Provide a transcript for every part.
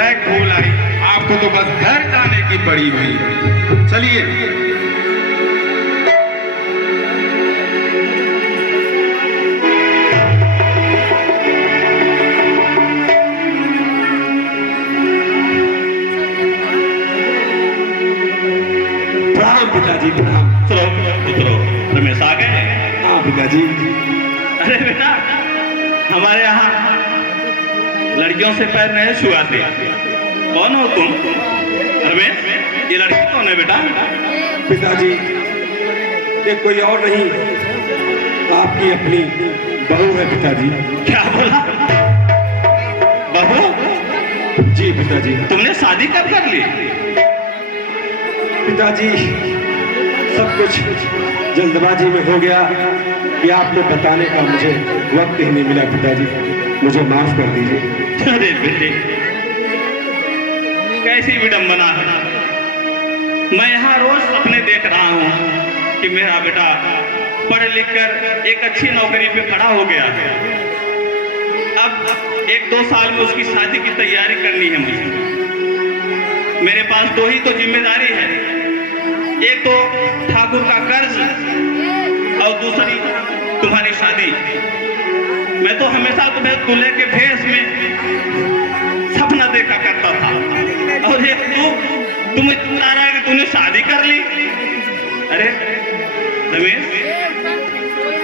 Bag भूल आई, आपको तो बस घर जाने की पड़ी हुई है। चलिए। प्रणाम पिताजी, प्रणाम। उतरो रमेश, आ गए? हाँ पिताजी। अरे बेटा, हमारे यहाँ लड़कियों से पैर नहीं छुआते। कौन हो तुम? रमेश, ये लड़की कौन है बेटा? पिताजी, ये कोई और नहीं, आपकी अपनी बहू है पिताजी। क्या बोला? बहू? जी पिताजी। तुमने शादी कब कर ली? पिताजी, सब कुछ जल्दबाजी में हो गया कि आपको बताने का मुझे वक्त ही नहीं मिला पिताजी, मुझे माफ कर दीजिए। अरे बेटे, कैसी विडंबना है। मैं यहाँ रोज सपने देख रहा हूँ कि मेरा बेटा पढ़ लिख कर एक अच्छी नौकरी पे खड़ा हो गया है। अब 1-2 साल में उसकी शादी की तैयारी करनी है मुझे। मेरे पास 2 ही तो जिम्मेदारी है, एक तो ठाकुर का कर्ज और दूसरी तुम्हारी शादी। मैं तो हमेशा तुम्हें दूल्हे के भेष में सपना देखा करता था, और एक तुम बता रहा है कि तूने शादी कर ली। अरे रमेश,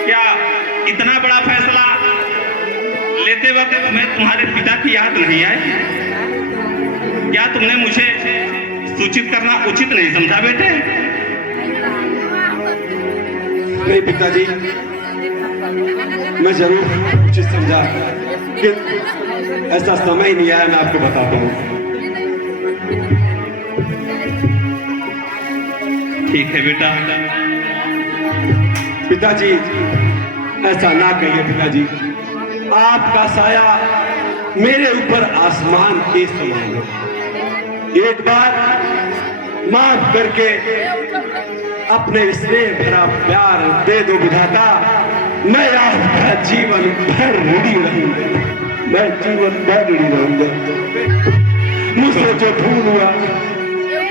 क्या इतना बड़ा फैसला लेते वक्त तुम्हें तुम्हारे पिता की याद नहीं आई? क्या तुमने मुझे सूचित करना उचित नहीं समझा बेटे? नहीं पिताजी, मैं जरूर उचित समझा, कि ऐसा समय ही नहीं आया, मैं आपको बताता हूँ। ठीक है बेटा। पिताजी, ऐसा ना कहिए पिताजी, आपका साया मेरे ऊपर आसमान के समान है। एक बार माफ करके अपने स्नेह भरा प्यार दे दो विधाता, मैं आपका जीवन भर ऋणी रहूंगा, मैं जीवन भर ऋणी रहूंगा। मुझसे जो भूल हुआ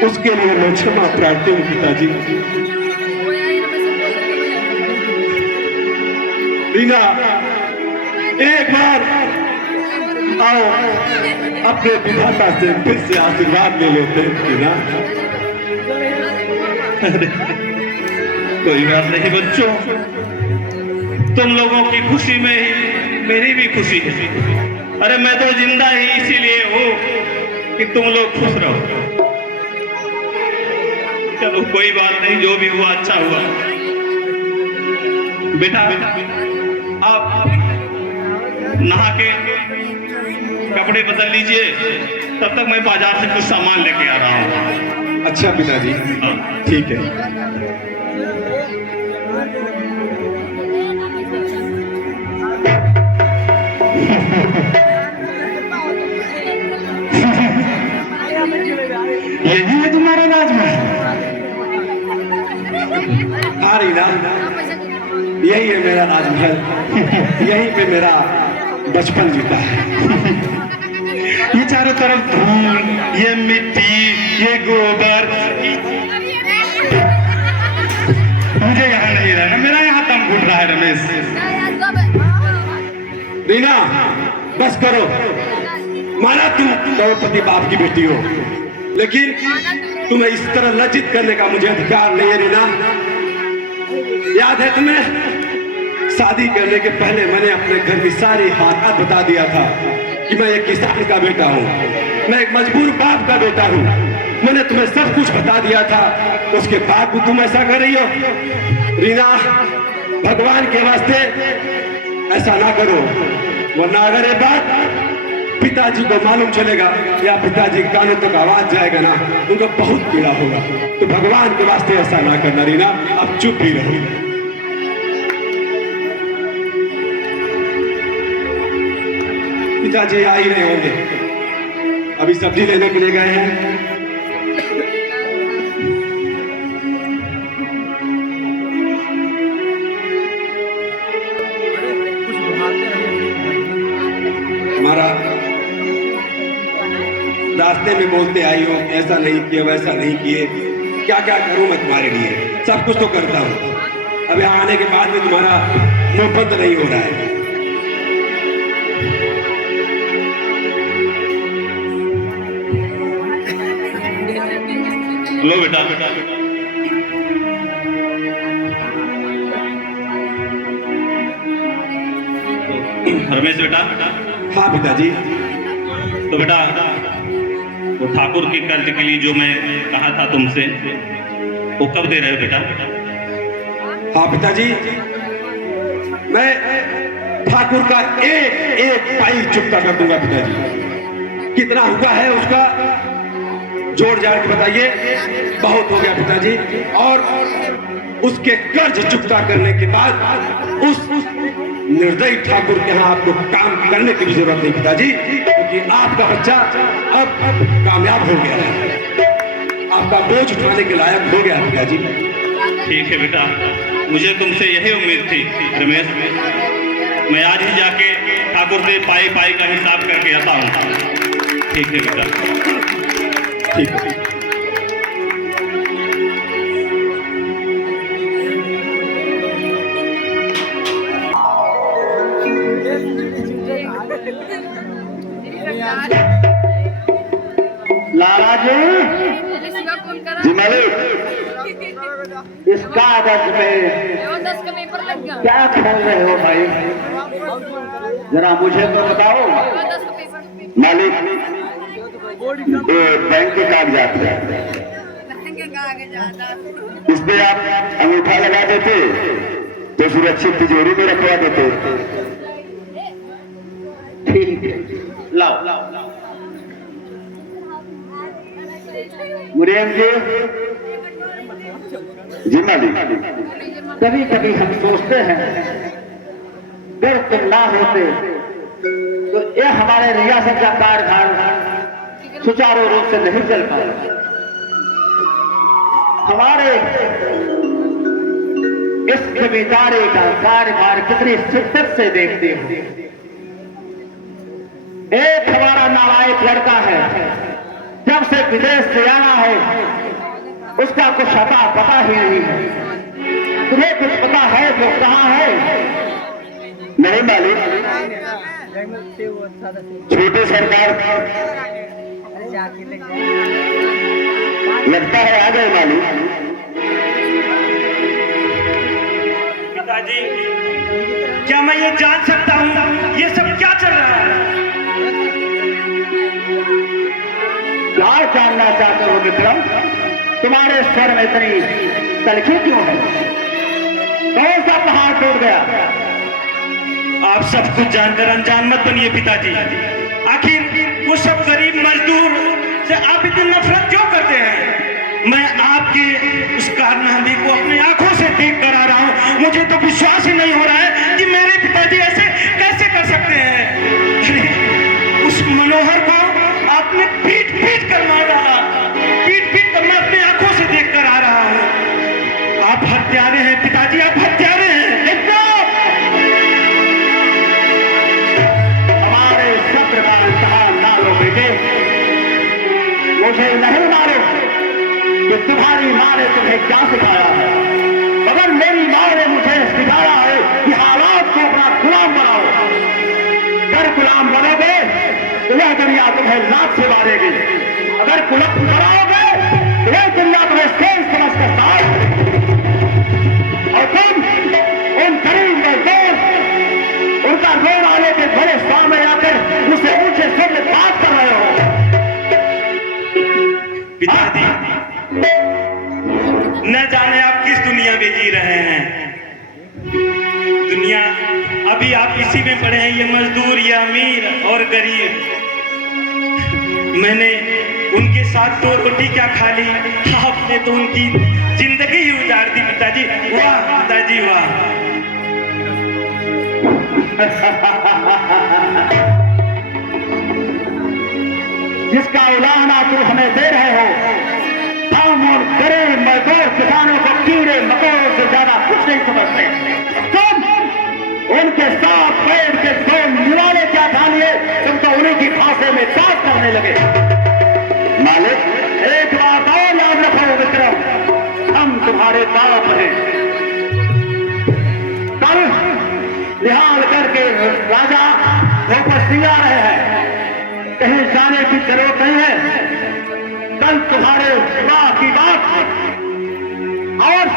उसके लिए मैं क्षमा प्रार्थी हूँ पिताजी। रीना, एक बार आओ अपने विधाता से फिर से आशीर्वाद ले लेते हैं ना। कोई बात नहीं बच्चों, तुम लोगों की खुशी में ही मेरी भी खुशी है। अरे मैं तो जिंदा ही इसीलिए हूँ कि तुम लोग खुश रहो। चलो कोई बात नहीं, जो भी हुआ अच्छा हुआ। बेटा आप नहा के कपड़े बदल लीजिए, तब तक मैं बाजार से कुछ सामान लेके आ रहा हूँ। अच्छा पिताजी, ठीक है। यही है तुम्हारा राजमहल? हाँ रीना, यही है मेरा राजमहल, यहीं पे मेरा बचपन बीता है। ये चारों तरफ धूल, ये मिट्टी, ये गोबर, मुझे यहाँ नहीं रहना, मेरा यहाँ दम घुट रहा है रमेश। रीना, बस करो। माना तुम करोड़पति बाप की बेटी हो, लेकिन तुम्हें इस तरह लज्जित करने का मुझे अधिकार नहीं है रीना। याद है तुम्हें, शादी करने के पहले मैंने अपने घर की सारी हालात बता दिया था कि मैं एक किसान का बेटा हूँ, मैं एक मजबूर बाप का बेटा हूँ। मैंने तुम्हें सब कुछ बता दिया था, उसके बाद भी तुम ऐसा कर रही हो। रीना, भगवान के वास्ते ऐसा ना करो, वरना अगर ये बात पिताजी को मालूम चलेगा या पिताजी के कानों तक आवाज जाएगा ना, उनको बहुत पीड़ा होगा। तो भगवान के वास्ते ऐसा ना करना रीना, अब चुप ही रहो। पिताजी आ ही रहे होंगे, अभी सब्जी लेने के लिए गए हैं। हमारा रास्ते में बोलते आई हो ऐसा नहीं किए वैसा नहीं किए, क्या क्या करूं मैं तुम्हारे लिए, सब कुछ तो करता हूं। अब यहाँ आने के बाद में तुम्हारा मुंह बंद नहीं हो रहा है। लो बेटा, रमेश बेटा। हाँ पिताजी। तो बेटा, वो ठाकुर के कर्ज के लिए जो मैं कहा था तुमसे, वो कब दे रहे हो बेटा? हाँ पिताजी, मैं ठाकुर का एक एक पाई चुकता कर दूंगा पिताजी। कितना हुआ है उसका जोड़ जाड़ के बताइए। बहुत हो गया पिताजी। और उसके कर्ज चुकता करने के बाद उस निर्दयी ठाकुर के यहाँ आपको काम करने की भी जरूरत नहीं पिताजी, क्योंकि आपका बच्चा अब कामयाब हो गया है, आपका बोझ उठाने के लायक हो गया पिताजी। ठीक है बेटा, मुझे तुमसे यही उम्मीद थी रमेश। मैं आज ही जाके ठाकुर से पाई पाई का हिसाब करके आता हूँ। ठीक है बेटा, ठीक है। लाला जी, जी मालिक, इस कागज में क्या खोल रहे हो भाई? जरा मुझे तो बताओ। मालिक, ये बैंक के कागजात है, इस पे आप अंगूठा लगा देते तो सुरक्षित तिजोरी में रखवा देते। ठीक है, लाओ। मुरीम जी मालिक, कभी कभी हम सोचते हैं अगर तुम ना होते तो ये हमारे रियासत का कार्यभार सुचारू रूप से नहीं चल पाता। हमारे इस जिम्मेदारी का कार्यभार कितनी शिद्दत से देखते हो। एक हमारा नालायक लड़का है, जब से विदेश से आना है उसका कुछ पता ही नहीं है। तुम्हें कुछ पता है वो कहाँ है? नहीं मालिक, छोटे सरकार लगता है आ गए मालिक। पिताजी, क्या मैं ये जान सकता हूँ ये सब क्या चल रहा है? क्या जानना चाहते हो विक्रम? तुम्हारे स्वर में इतनी तलखी क्यों है? कौन सा पहाड़ टूट गया? आप सब कुछ जानकर अनजान मत बनिए पिताजी। आखिर वो सब गरीब मजदूर से आप इतनी नफरत क्यों करते हैं? मैं आपके उस कारनामे को अपनी आंखों से देख कर आ रहा हूँ। मुझे तो विश्वास ही नहीं हो रहा है कि मेरे पिताजी ऐसे कैसे कर सकते हैं। उस मनोहर को आपने पीट पीट कर मारा, पीट पीट कर मैं अपनी आंखों से देख कर आ रहा हूँ। आप हत्यारे हैं पिताजी, आप हत्यारे हैं। हमारे सब्र का इम्तिहान ना लो बेटे। मुझे नहीं मालूम कि तुम्हारी माँ ने तुम्हें क्या सिखाया है, मगर मेरी माँ ने मुझे सिखाया है कि हालात को अपना गुलाम बनाओ। अगर गुलाम बनोगे तो यह दुनिया तुम्हें लात से मारेगी, अगर गुलाम बनाओगे तो यह दुनिया तुम्हें शेर समझ कर साथ। और तुम उन गरीब मजदूर, उनका रोड आने के बड़े सामने आकर उसे ऊंचे स्वर में बात कर रहे हो। पिताजी, न जाने आप किस दुनिया में जी रहे हैं। दुनिया अभी आप इसी में पड़े हैं, ये मजदूर, ये अमीर और गरीब। मैंने उनके साथ तो रोटी क्या खा ली, आपने तो उनकी जिंदगी ही उजाड़ दी पिताजी। वाह पिताजी वाह। जिसका उलाहना तुम हमें दे रहे हो, हम और गरीब मजदूर किसानों को कीड़े मकोड़ों से ज्यादा कुछ नहीं समझते। तुम उनके साथ बैठ के दो निराले क्या ठानिए, तुम तो उन्हीं की फांसे में दांत करने लगे। चिल्ला रहे हैं, कहीं जाने की जरूरत नहीं है। कल तुम्हारे विवाह की बात और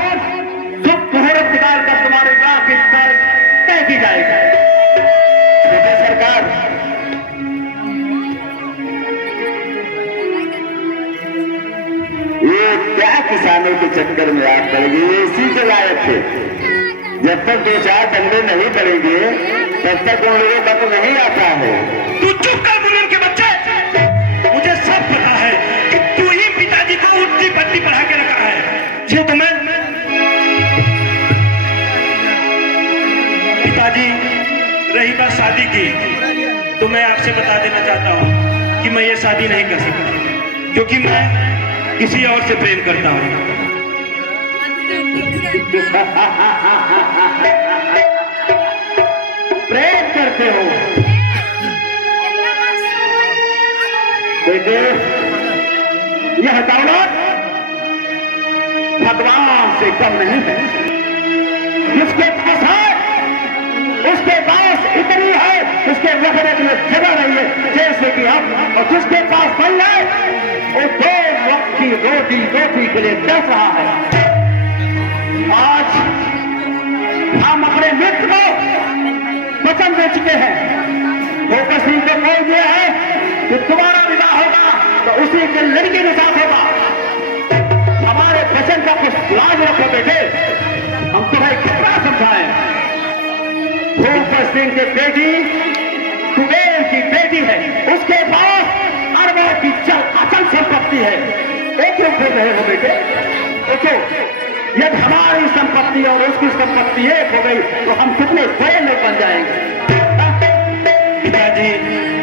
शुभ मुहूर्त निकाल कर तुम्हारे विवाह की तय की जाएगी। छोटे सरकार, ये क्या किसानों के चक्कर में आप पड़ेंगे? ये इसी के लायक थे। जब तक 2-4 डंडे नहीं पड़ेंगे तब तक उन लोगों का तो नहीं आता है। तू चुप कर मुनीम के बच्चे। मुझे सब पता है कि तू ही पिताजी को उल्टी पट्टी पढ़ा के रखा है। ये तो मैं पिताजी, रही बात शादी की, तो मैं आपसे बता देना चाहता हूँ कि मैं ये शादी नहीं कर सकता, क्योंकि मैं किसी और से प्रेम करता हूँ। प्रेम करते हो बेटे, यह दौलत भगवान से कम नहीं है। जिसके पास है उसके पास इतनी है, उसके रखने के लिए जगह नहीं है जैसे कि हम, और जिसके पास नहीं है वो 2 वक्त की रोटी के लिए तरस रहा है। आज हम अपने मित्र को वचन दे चुके हैं। भोकर सिंह को बोल दिया है कि तुम्हारा विवाह होगा तो उसी के लड़के के साथ होगा। हमारे वचन का कुछ लाज रखो बेटे, हम तुम्हें कितना समझाएं। भोकर सिंह की बेटी कुबेर की बेटी है, उसके पास अरबों की अचल संपत्ति है। एक क्यों बोल रहे हो बेटे? देखो, यदि हमारी संपत्ति और उसकी संपत्ति एक हो गई तो हम कितने बड़े लोग बन जाएंगे। पिताजी,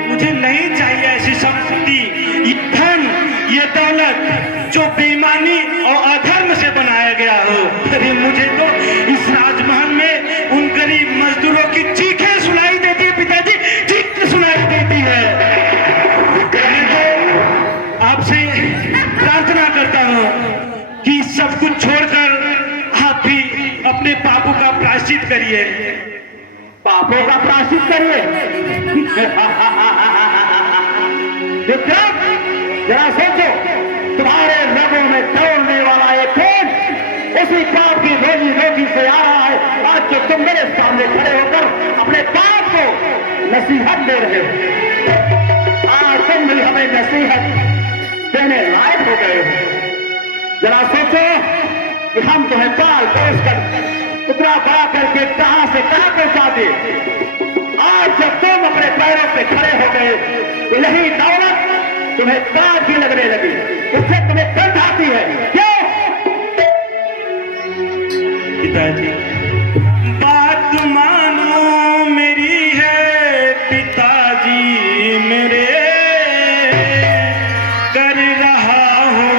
मुझे नहीं चाहिए ऐसी संपत्ति, ये धन, ये दौलत जो बेईमानी और अधर्म से बनाया गया हो। अरे मुझे तो इस राजमहल में उन गरीब मजदूरों की चीखें सुनाई देती है पिताजी, चीखें सुनाई देती है। मैं तो आपसे प्रार्थना करता हूँ कि सब कुछ छोड़कर आप भी अपने पापों का प्रायश्चित करिए। पापों का प्रायश्चित करिए? विक्रम, जरा सोचो, तुम्हारे रगों में दौड़ने वाला एक खून उसी पाप की रोजी से आ रहा है। आज जो तुम मेरे सामने खड़े होकर अपने पाप को नसीहत दे रहे हो, आज तुम भी हमें नसीहत देने लायक हो गए हो। जरा सोचो कि हम तुम्हें पाल पोस कर इतना बड़ा करके कहां से कहां पहुंचा दे। आज जब तुम अपने पैरों पे खड़े हो गए तो यही दौलत तुम्हें काट की लगने लगी, उससे तुम्हें दर्द आती है। क्यों? पिताजी, बात मानो मेरी है पिताजी मेरे, कर रहा हूँ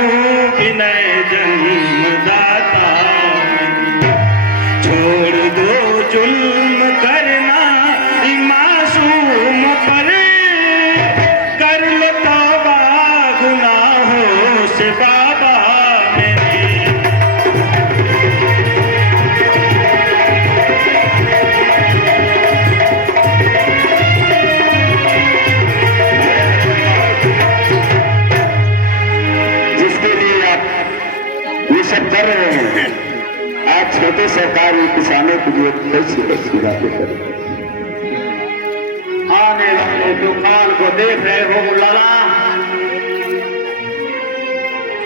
विनय जन्मदाता, छोड़ दो जुल्म करना मासूम पर, कर लो तौबा गुनाहों से बाबा मेरे। जिसके लिए आप ये सब कर रहे हैं, आज छोटे सरकार किसानों के लिए कैसी बातें करें। आने वाले तूफान को देख रहे हो मुल्लाना,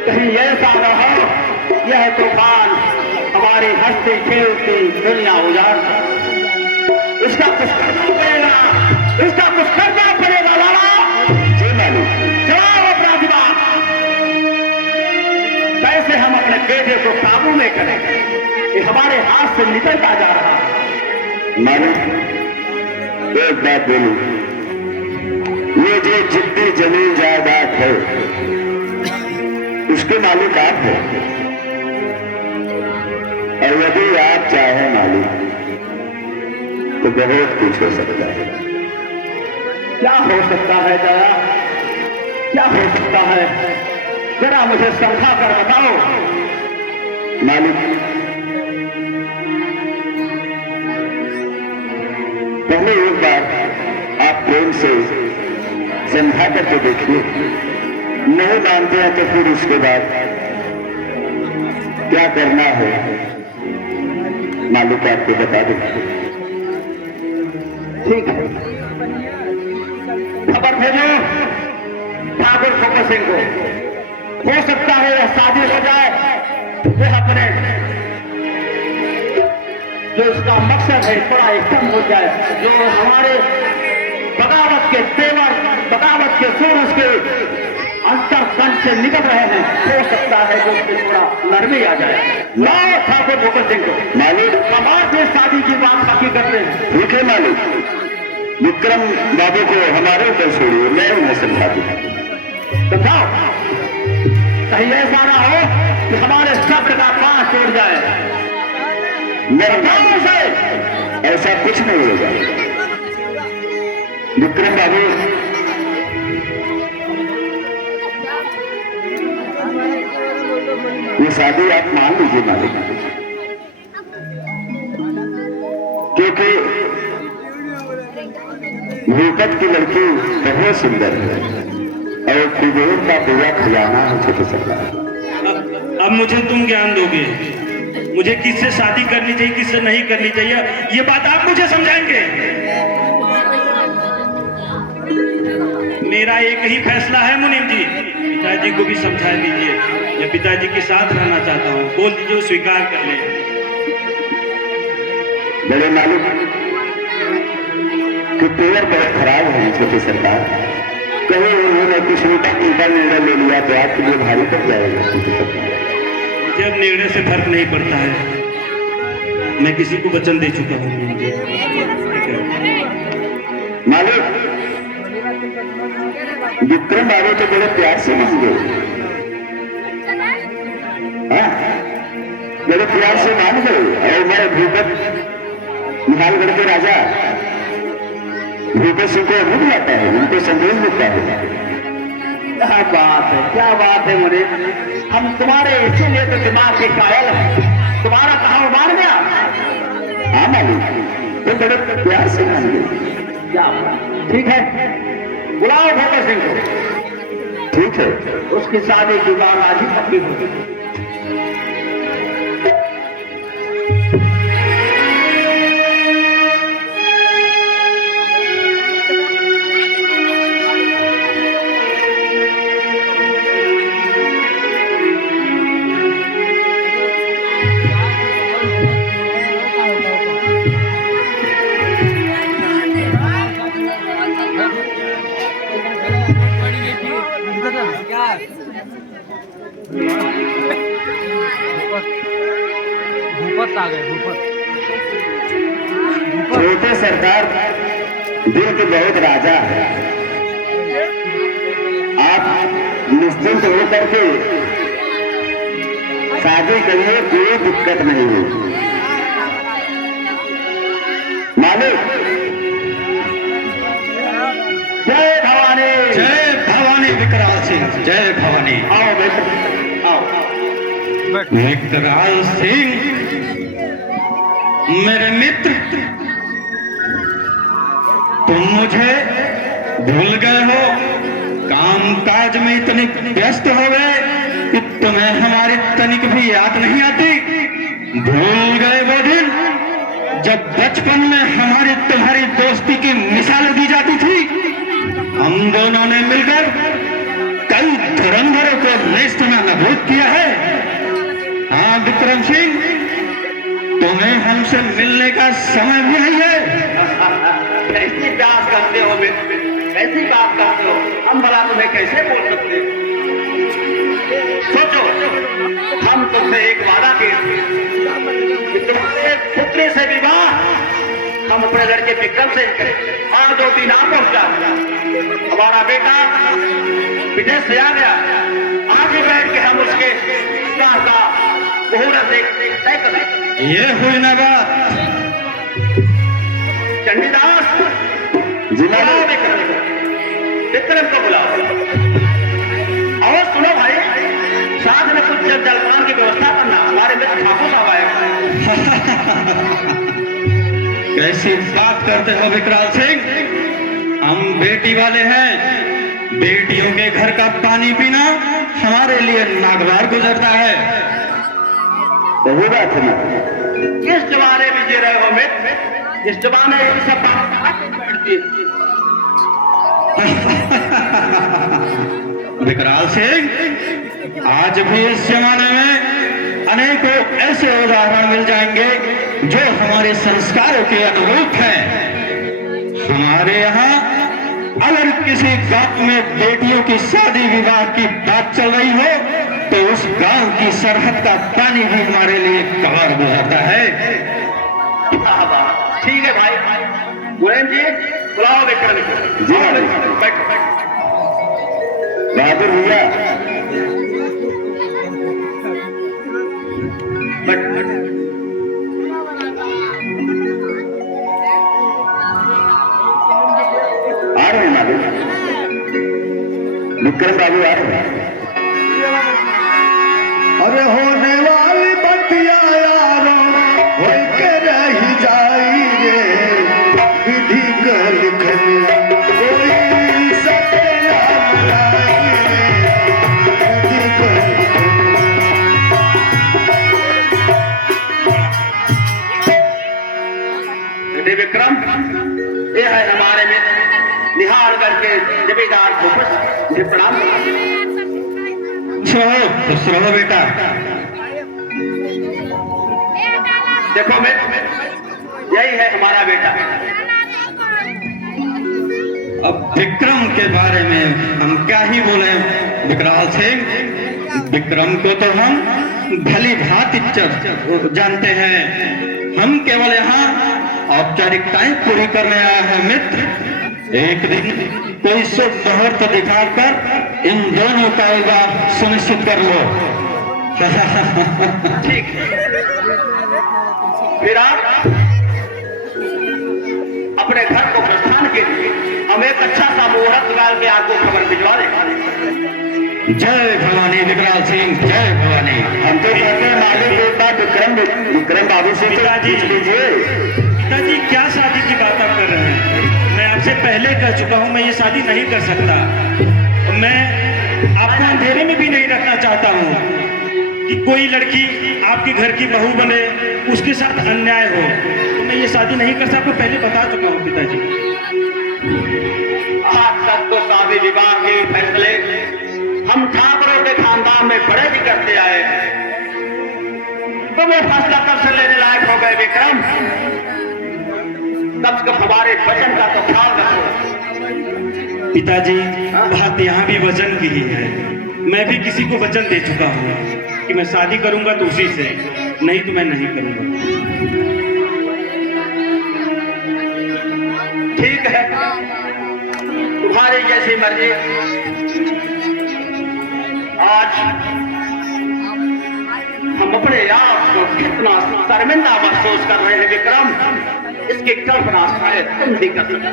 कहीं ऐसा न हो यह तूफान हमारी हंसती खेलती दुनिया उजाड़ कर। इसका कुछ करना पड़ेगा, इसका कुछ करना पड़ेगा लाला। जी मालिक, जवाब अपना दिमाग। कैसे हम अपने बेटे को काबू में करें? ये हमारे हाथ से निकलता जा रहा है। मालिक, एक बात बोलूं, ये जो जितनी जमीन जायदाद है उसके मालिक आप हो, और यदि आप चाहें मालिक तो बहुत कुछ हो सकता है। क्या हो सकता है दया? क्या हो सकता है? जरा मुझे समझा कर बताओ। मालिक, पहले एक बार आप प्रेम से समझा करके देखिए। नहीं मानते हैं तो फिर उसके बाद क्या करना है मालिक आपको बता देंगे। ठीक है, खबर भेजो ठाकुर फकर सिंह को। हो सकता है यह शादी हो जाए, वह अपने जो इसका मकसद है थोड़ा एकदम हो जाए। जो हमारे बगावत के तेवर, बगावत के सुर उसके अंतर कंठ से निकल रहे हैं, हो सकता है कि उसमें थोड़ा नरमी आ जाए। लाओ ठाकुर फकर सिंह को। मालिक समाज में शादी की बात बाकी करते हैं। ठीक है मालिक, विक्रम बाबू को हमारे ऊपर छोड़िए, मैं उन्हें समझा दूँ। समझाओ, कहीं ऐसा ना हो कि हमारे शब्द का पांच तोड़ जाए। मेरे से ऐसा कुछ नहीं होगा। विक्रम बाबू, ये शादी आप मान लीजिए मालिक, क्योंकि भूपत की लड़की बहुत सुंदर है और त्रिदेव का पूरा खजाना है छोटे सरकार। अब मुझे तुम ज्ञान दोगे, मुझे किससे शादी करनी चाहिए, किससे नहीं करनी चाहिए, ये बात आप मुझे समझाएंगे। मेरा एक ही फैसला है मुनीम जी, पिताजी को भी समझा दीजिए। मैं पिताजी के साथ रहना चाहता हूँ, बोल दीजिए वो स्वीकार कर ले। बड़े मालिक कि पेड़ बहुत खराब है छोटे सरकार। कहीं उन्होंने कुछ उल्टा उल्टा निर्णय ले लिया तो आपके लिए भारी पड़ जाएगा छोटे सरकार। मुझे अब निर्णय से फर्क नहीं पड़ता है, मैं किसी को वचन दे चुका हूँ। मालिक विक्रम बाबू तो बड़े प्यार से मान गए, बड़े प्यार से मान गए। और मेरे भूपत निहालगढ़ के राजा भूपत सिंह को अमूल आता है, उनको संदेश मिलता है। क्या बात है, क्या बात है मुझे। हम तुम्हारे इसीलिए तो दिमाग के कायल हैं, तुम्हारा कहा मान गया। हाँ मालिक, तो बड़े प्यार से मान गए। क्या बात, ठीक है, बुलाओ भगत सिंह को। ठीक है, उसकी शादी की बात आज ही पक्की होगी। भूपत आ गए। छोटे सरकार दिल के बहुत राजा है, आप निश्चिंत होकर के शादी करिए, कोई दिक्कत नहीं होगी। मालिक जय भवानी। जय भवानी विकराल सिंह, जय भवानी। आओ बेटा, आओ। विकराल सिंह मेरे मित्र, तुम मुझे भूल गए हो, काम काज में इतने व्यस्त हो गए कि तुम्हें हमारी तनिक भी याद नहीं आती। भूल गए वो दिन जब बचपन में हमारी तुम्हारी दोस्ती की मिसाल दी जाती थी। हम दोनों ने मिलकर कई धुरंधरों को नेस्त में नबूद किया है। हाँ विक्रम सिंह, तुम्हें हमसे मिलने का समय भी नहीं है। कैसी बात करते हो बेटे, कैसी बात करते हो, हम भला तुम्हें कैसे बोल सकते हैं। सोचो, हम तुमसे एक वादा किए कि तुम्हारे पुत्री से विवाह हम अपने लड़के विक्रम से करें। हाँ, 2 दिन आप पहुंचा, हमारा बेटा विदेश से आ गया, आगे बैठ के हम उसके विवाह का मुहूर्त तय करें। ये हुई ना बात। चंडीदास बुलाओ विक्रम को बुलाओ। और सुनो भाई, साथ में कुछ जलपान की व्यवस्था करना, हमारे मित्र ठाकुर साहब आए। कैसी बात करते हो विकराल सिंह? हम बेटी वाले हैं, बेटियों के घर का पानी पीना हमारे लिए नागवार गुजरता है। वही बात है ना, किस जमाने में जी रहे हो मित्र, जिस जमाने में ये सब बात बैठती है। विकराल सिंह, आज भी इस जमाने में अनेकों ऐसे उदाहरण मिल जाएंगे जो हमारे संस्कारों के अनुरूप हैं। हमारे यहाँ अगर किसी गांव में बेटियों की शादी विवाह की बात चल रही हो तो उस गांव की सरहद का पानी भी हमारे लिए कबार गुजरता है। ठीक है भाई, मुलायम जी बुलाओ विक्रम को। जी हाँ, बैठो बैठो। बहादुर भैया बैठो। आ रहे हैं मालूम, विक्रम बाबू आ रहे हैं। अरे होने वाली बतिया यारों हो के रही जाई रे, विधि का लिखन कोई सके ना मिलाई रे, विधि का बेटे विक्रम, ये है हमारे मित्र निहालगढ़ के जमींदार भूपत जी, प्रणाम। खुश रहो बेटा। देखो मित्र, यही है हमारा बेटा। अब विक्रम के बारे में हम क्या ही बोले विकराल सिंह। विक्रम को तो हम भली भांति जानते हैं। हम केवल यहाँ औपचारिकताएं पूरी करने आए हैं मित्र। एक दिन कोई शुभ मुहूर्त दिखाकर इन दोनों का विवाह सुनिश्चित कर लो। ठीक, फिर आप अपने घर को प्रस्थान के लिए हम एक अच्छा सा मुहूर्त निकाल के आपको खबर भिजवा देंगे। जय भवानी विकराल सिंह, जय भवानी। हम तो कहते हैं मालिक बेटा विक्रम बाबू से पिताजी, पिताजी क्या शादी की बात आप कर रहे हैं? मैं आपसे पहले कह चुका हूं मैं ये शादी नहीं कर सकता। मैं आपको अंधेरे में भी नहीं रखना चाहता हूं कि कोई लड़की आपके घर की बहू बने, उसके साथ अन्याय हो। तो मैं ये शादी नहीं कर सकता, आपको पहले बता चुका हूं पिताजी। आज तक तो शादी विवाह के फैसले हम ठाकरों के खानदान में बड़े भी करते आए हैं, तो वो फैसला कब से लेने लायक हो गए विक्रम? तब से हमारे वचन का तो ख्याल रखो। पिताजी, बात यहाँ भी वचन की ही है। मैं भी किसी को वचन दे चुका हूँ कि मैं शादी करूंगा तो उसी से, नहीं तो मैं नहीं करूंगा। ठीक है, तुम्हारी जैसी मर्जी। आज हम अपने आप को कितना शर्मिंदा महसूस कर रहे हैं विक्रम, इसकी कल्पना शायद तुम नहीं कर सकते।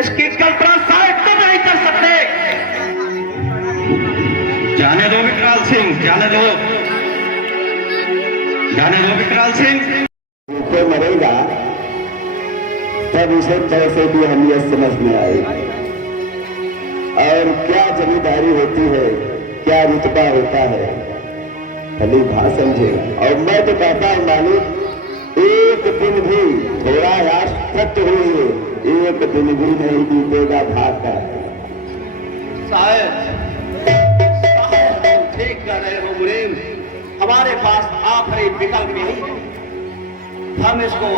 इसकी कल्पना शायद तुम नहीं कर सकते। जाने दो विकराल सिंह, जाने दो, जाने दो विकराल सिंह। तो मरेगा तब उसे कैसे भी अहमियत समझ में आएगी, और क्या जमींदारी होती है, क्या रुतबा होता है, भली भाषा समझे। और मैं तो कहता हूँ मालिक, एक दिन भी थोड़ा राष्ट्रत्व हुए, एक दिन भी नहीं बीतेगा भाग का। शायद तुम ठीक कर रहे हो मुनीम, हमारे पास आखिरी विकल्प यही है, हम इसको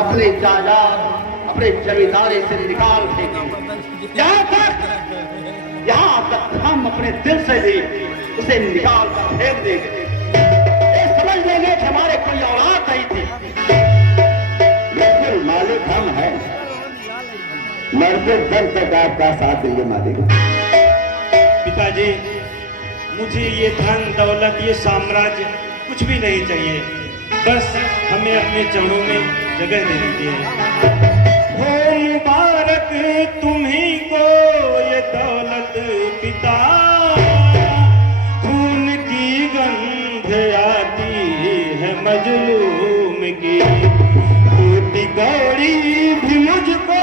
अपनी जायदाद, अपनी जमींदारी से निकाल देंगे। यहाँ तक हम अपने दिल से भी उसे निकाल कर फेंक देंगे। ये समझ लेंगे कि हमारे कोई औलाद नहीं थी, लेकिन मालिक हम हैं। मरते दम तक आपका साथ देंगे मालिक। पिताजी, मुझे ये धन दौलत, ये साम्राज्य कुछ भी नहीं चाहिए, बस हमें अपने चरणों में जगह दे दीजिए। हो मुबारक तुम्ही को ये दौलत पिता, खून की गंध आती है मजलूम की, टूटी कौड़ी भी मुझको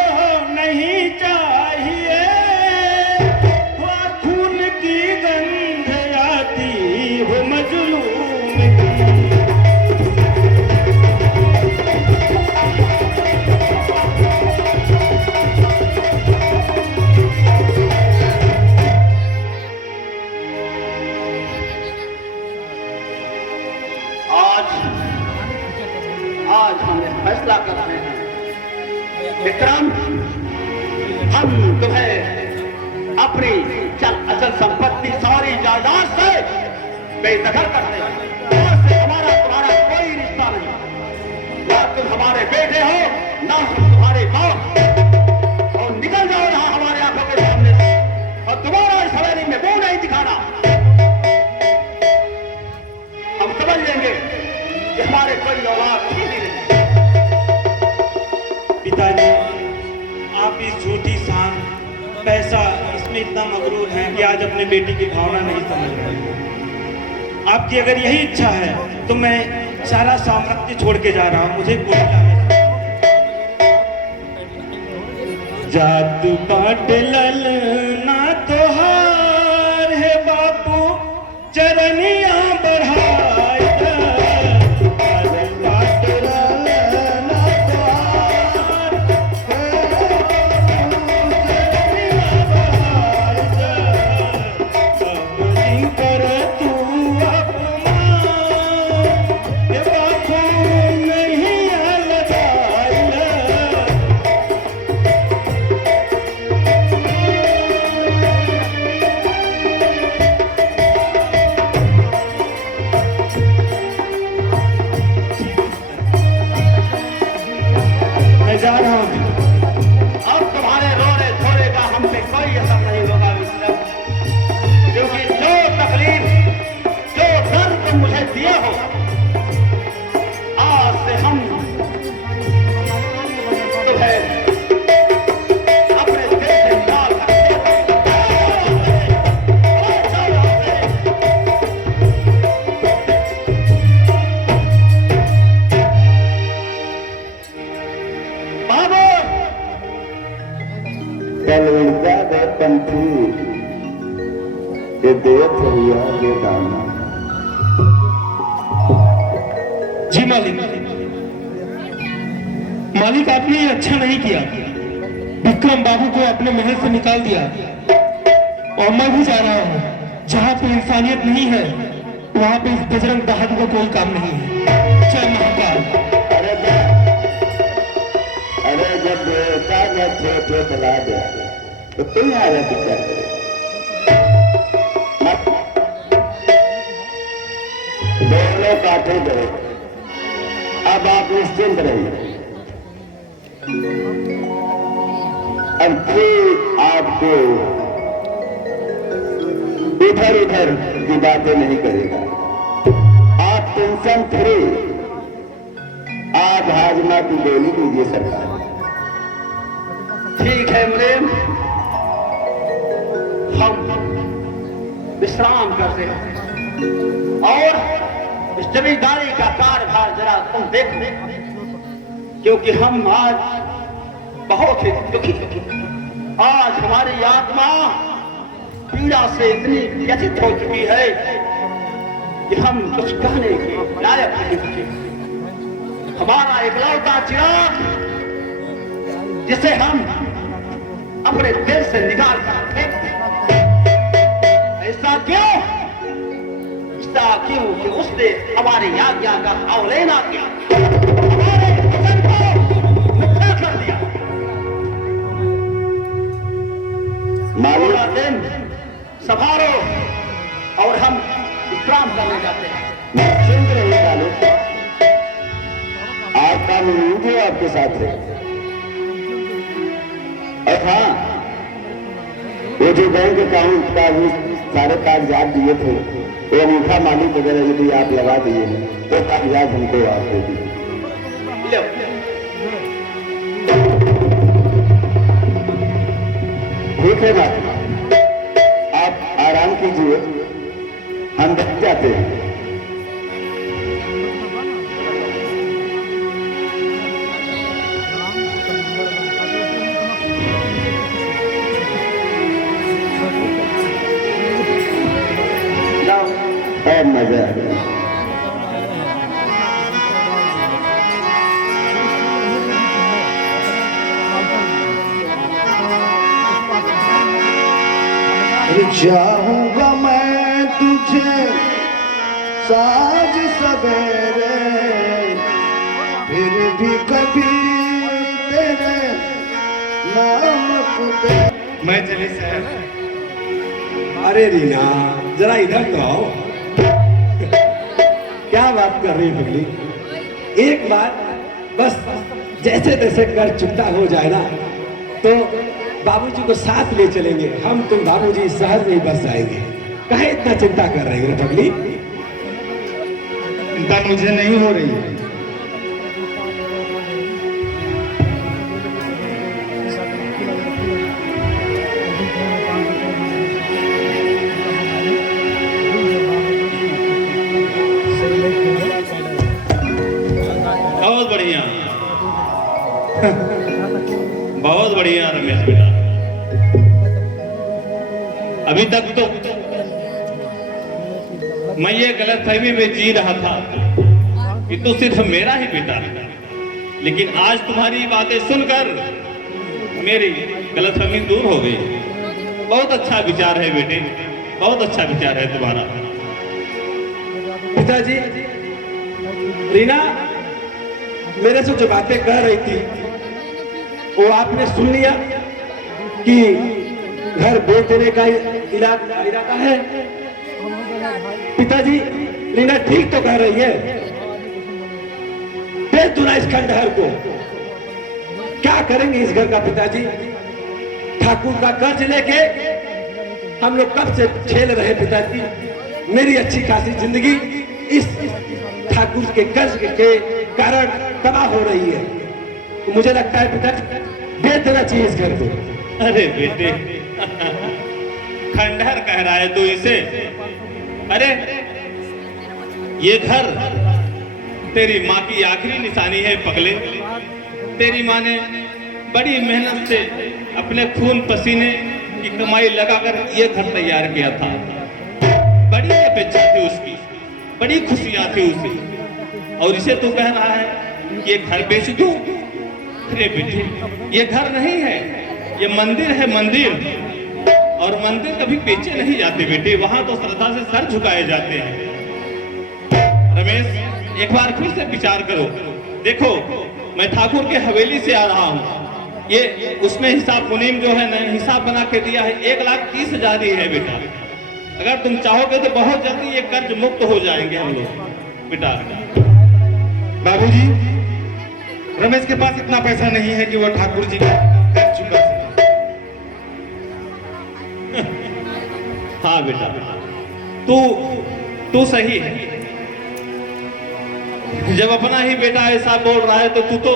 चल अचल संपत्ति सारी जायदाद से बेदखल कर दे। आज से हमारा तुम्हारा कोई रिश्ता नहीं, ना तुम हमारे बेटे हो ना हम तुम्हारे बाप, और निकल जाओ यहाँ हमारे आंखों के सामने से, और तुम्हारा इस हवेली में मुंह नहीं दिखाना। हम समझ लेंगे कि हमारे कोई औलाद ही नहीं। पिताजी, आप इस झूठी शान, पैसा, इसमें इतना मगरूर हैं कि आज अपने बेटी की भावना नहीं समझ रहे। आपकी अगर यही इच्छा है तो मैं सारा साम्राज्य छोड़ के जा रहा हूँ, मुझे कोयला में जादू बाट ललना तोहार है बापू, चरनिया बढ़ाए जा रहा हूँ। अब तुम्हारे रोने धोने का हम पे कोई असर नहीं होगा विक्रम, क्योंकि जो तकलीफ, जो दर्द तुम मुझे दिए हो, आज से हम तुम्हें अपने दिल से निकाल पंथी ये देत हुआ ये दाना। जी मालिक, मालिक आपने ये अच्छा नहीं किया, विक्रम बाबू को अपने महल से निकाल दिया, और मैं भी जा रहा हूँ जहाँ पे इंसानियत नहीं है वहाँ पे इस बजरंग बहादुर का कोई काम नहीं है। जय महाकाल। अरे जब बेटा ने छोटे चला दे तो तुम आया क्या करे? दोनों काटे गए, अब आप निश्चिंत रहिए। अब कोई आपको इधर उधर की बातें नहीं करेगा। आप टेंशन फ्री, आप हाजमा की गोली लीजिए सरकार। ठीक है मुनीम, हम विश्राम करते हैं और इस जमींदारी का कार्यभार जरा तुम देखो, क्योंकि हम आज बहुत ही दुखी। आज हमारी आत्मा पीड़ा से इतनी व्यथित हो चुकी है कि हम कुछ कहने के लायक नहीं बचे। हमारा इकलौता चिराग जिसे हम अपने दिल से निकाल कर फेंकते, ऐसा क्यों? ऐसा क्यों कि उसने हमारी आज्ञा का अवहेलना किया, हमारे वचन को मिथ्या कर दिया। पूरा दिन संभालो और हम विश्राम करने जाते हैं। निश्चिंत रहिए कालू, आपका मुझे आपके साथ है। और हाँ, वो जो बैंक अकाउंट का वो सारे कागजात दिए थे, वो अंगूठा मालिक वगैरह यदि आप लगा दिए तो कागजात हमको आप दे दीजिए। ठीक है बात, आप आराम कीजिए, हम बैठ जाते हैं। और मजा आ गया। चाहूंगा मैं तुझे साज सवेरे, फिर भी कभी तेरे नाम को मैं चली साहब, अरे रीना, जरा इधर तो आओ। क्या बात कर रही है पगली? एक बार बस जैसे तैसे कर चुकता हो जाए ना, तो बाबूजी को साथ ले चलेंगे हम, तुम बाबूजी शहर में ही बस जाएंगे। काहे इतना चिंता कर रही हो पगली? चिंता मुझे नहीं हो रही है। बहुत बढ़िया, बहुत बढ़िया रमेश बेटा। अभी तक तो मैं ये गलतफहमी में जी रहा था कि तू सिर्फ मेरा ही बेटा है, लेकिन आज तुम्हारी बातें सुनकर मेरी गलतफहमी दूर हो गई। बहुत अच्छा विचार है बेटे, बहुत अच्छा विचार है तुम्हारा। पिताजी, रीना मेरे से जो बातें कह रही थी वो आपने सुन लिया कि घर बेच देने का इरादा है? पिताजी, रीना ठीक तो कह रही है। बेच दो ना इस खंडहर को। क्या करेंगे इस घर का पिताजी? ठाकुर का कर्ज लेके हम लोग कब से झेल रहे पिताजी। मेरी अच्छी खासी जिंदगी इस ठाकुर के कर्ज के कारण तबाह हो रही है। तो मुझे लगता है पिताजी बेच देना चाहिए इस घर को। अरे बेटे, खंडहर कह रहा है तू इसे? अरे ये घर तेरी माँ की आखिरी निशानी है पगले। तेरी माँ ने बड़ी मेहनत से अपने खून पसीने की कमाई लगाकर ये घर तैयार किया था। बड़ी अपेक्षा थी उसकी, बड़ी खुशियां थी उसे, और इसे तू कह रहा है ये घर बेच दूं? अरे बेटे, ये घर नहीं है, ये मंदिर है, मंदिर। और मंदिर कभी बेचे नहीं जाते बेटे, वहां तो श्रद्धा से सर झुकाए जाते हैं। रमेश, एक बार फिर से विचार करो। देखो, मैं ठाकुर के हवेली से आ रहा हूँ। ये उसमें हिसाब मुनीम जो है ना, हिसाब बना के दिया है 1,30,000 ही है बेटा। अगर तुम चाहोगे तो बहुत जल्दी ये कर्ज मुक्त हो जाएंगे हम लोग बेटा। बाबूजी, रमेश के पास इतना पैसा नहीं है कि वो ठाकुर जी का कर्ज चुका सके। हाँ बेटा, तू सही है। जब अपना ही बेटा ऐसा बोल रहा है तो तू तो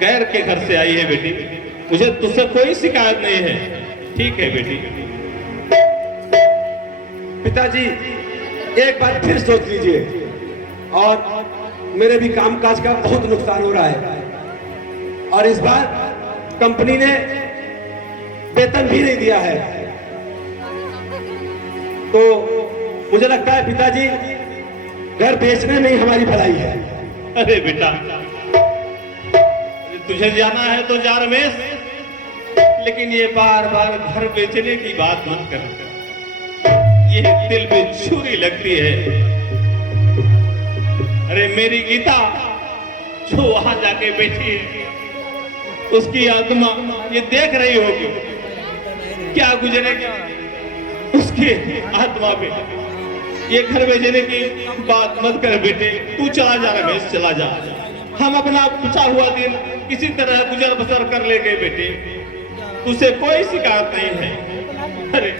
गैर के घर से आई है बेटी। मुझे तुझसे कोई शिकायत नहीं है, ठीक है बेटी। पिताजी, एक बार फिर सोच लीजिए। और मेरे भी कामकाज का बहुत नुकसान हो रहा है, और इस बार कंपनी ने वेतन भी नहीं दिया है। तो मुझे लगता है पिताजी घर बेचने में ही हमारी भलाई है। अरे बेटा, तुझे जाना है तो जा रमेश, लेकिन ये बार बार घर बेचने की बात मत कर। ये दिल में छुरी लगती है। अरे मेरी गीता जो वहां जाके बैठी है, उसकी आत्मा ये देख रही होगी क्या गुजरेगी उसकी आत्मा पे। ये घर बेचने की बात मत कर बेटे, तू चला जा रमेश, चला जा। हम अपना पूछा हुआ दिन किसी तरह गुजर बसर कर लेंगे बेटे, तुझसे कोई शिकायत नहीं है। अरे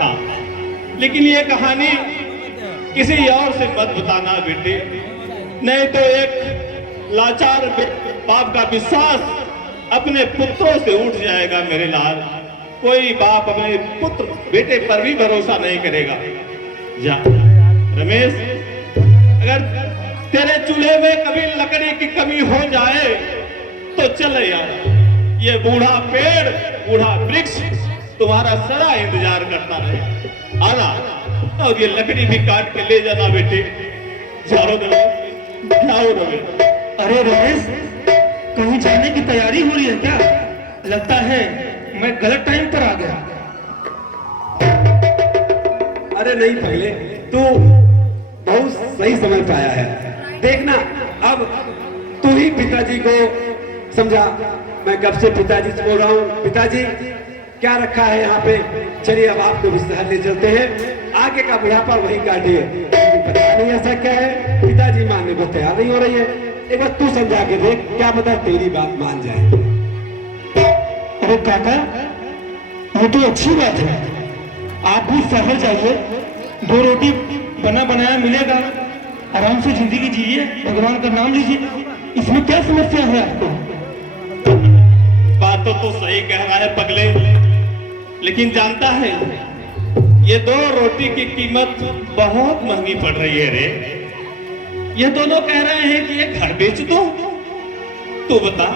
हाँ, लेकिन ये कहानी किसी और से मत बताना बेटे, नहीं तो एक लाचार बाप का विश्वास अपने पुत्रों से उठ जाएगा मेरे लाल। कोई बाप अपने पुत्र बेटे पर भी भरोसा नहीं करेगा। जा रमेश, अगर तेरे चूल्हे में कभी लकड़ी की कमी हो जाए तो चले यार, ये बूढ़ा पेड़, बूढ़ा वृक्ष तुम्हारा सारा इंतजार करता रहे। आना, और ये लकड़ी भी काट के ले जाना बेटे। जाओ रमेश, जाओ रमेश। अरे रमेश, कहीं जाने की तैयारी हो रही है क्या? लगता है मैं गलत टाइम पर आ गया। अरे नहीं पहले, तू बहुत सही समय पे आया है। देखना, अब तू ही पिताजी को समझा। मैं कब से पिताजी से बोल रहा हूँ, पिताजी क्या रखा है यहाँ पे। चलिए अब आपको भी शहर ले चलते हैं, आगे का बुढ़ापा वही काटिए। पता नहीं ऐसा क्या है, पिताजी मानने को तैयार नहीं हो रही है। एक बार तू समझा के देख, क्या पता तेरी बात मान जाए। अरे काका, ये तो अच्छी बात है, आप भी शहर जाइए, 2 रोटी बना बनाया मिलेगा, आराम से जिंदगी जिए, भगवान का नाम लीजिए, इसमें क्या समस्या है आपको? बात तो सही कह रहा है पगले, लेकिन जानता है ये 2 रोटी की कीमत बहुत महंगी पड़ रही है रे। ये दोनों कह रहे हैं कि ये घर बेच दो। तू बता,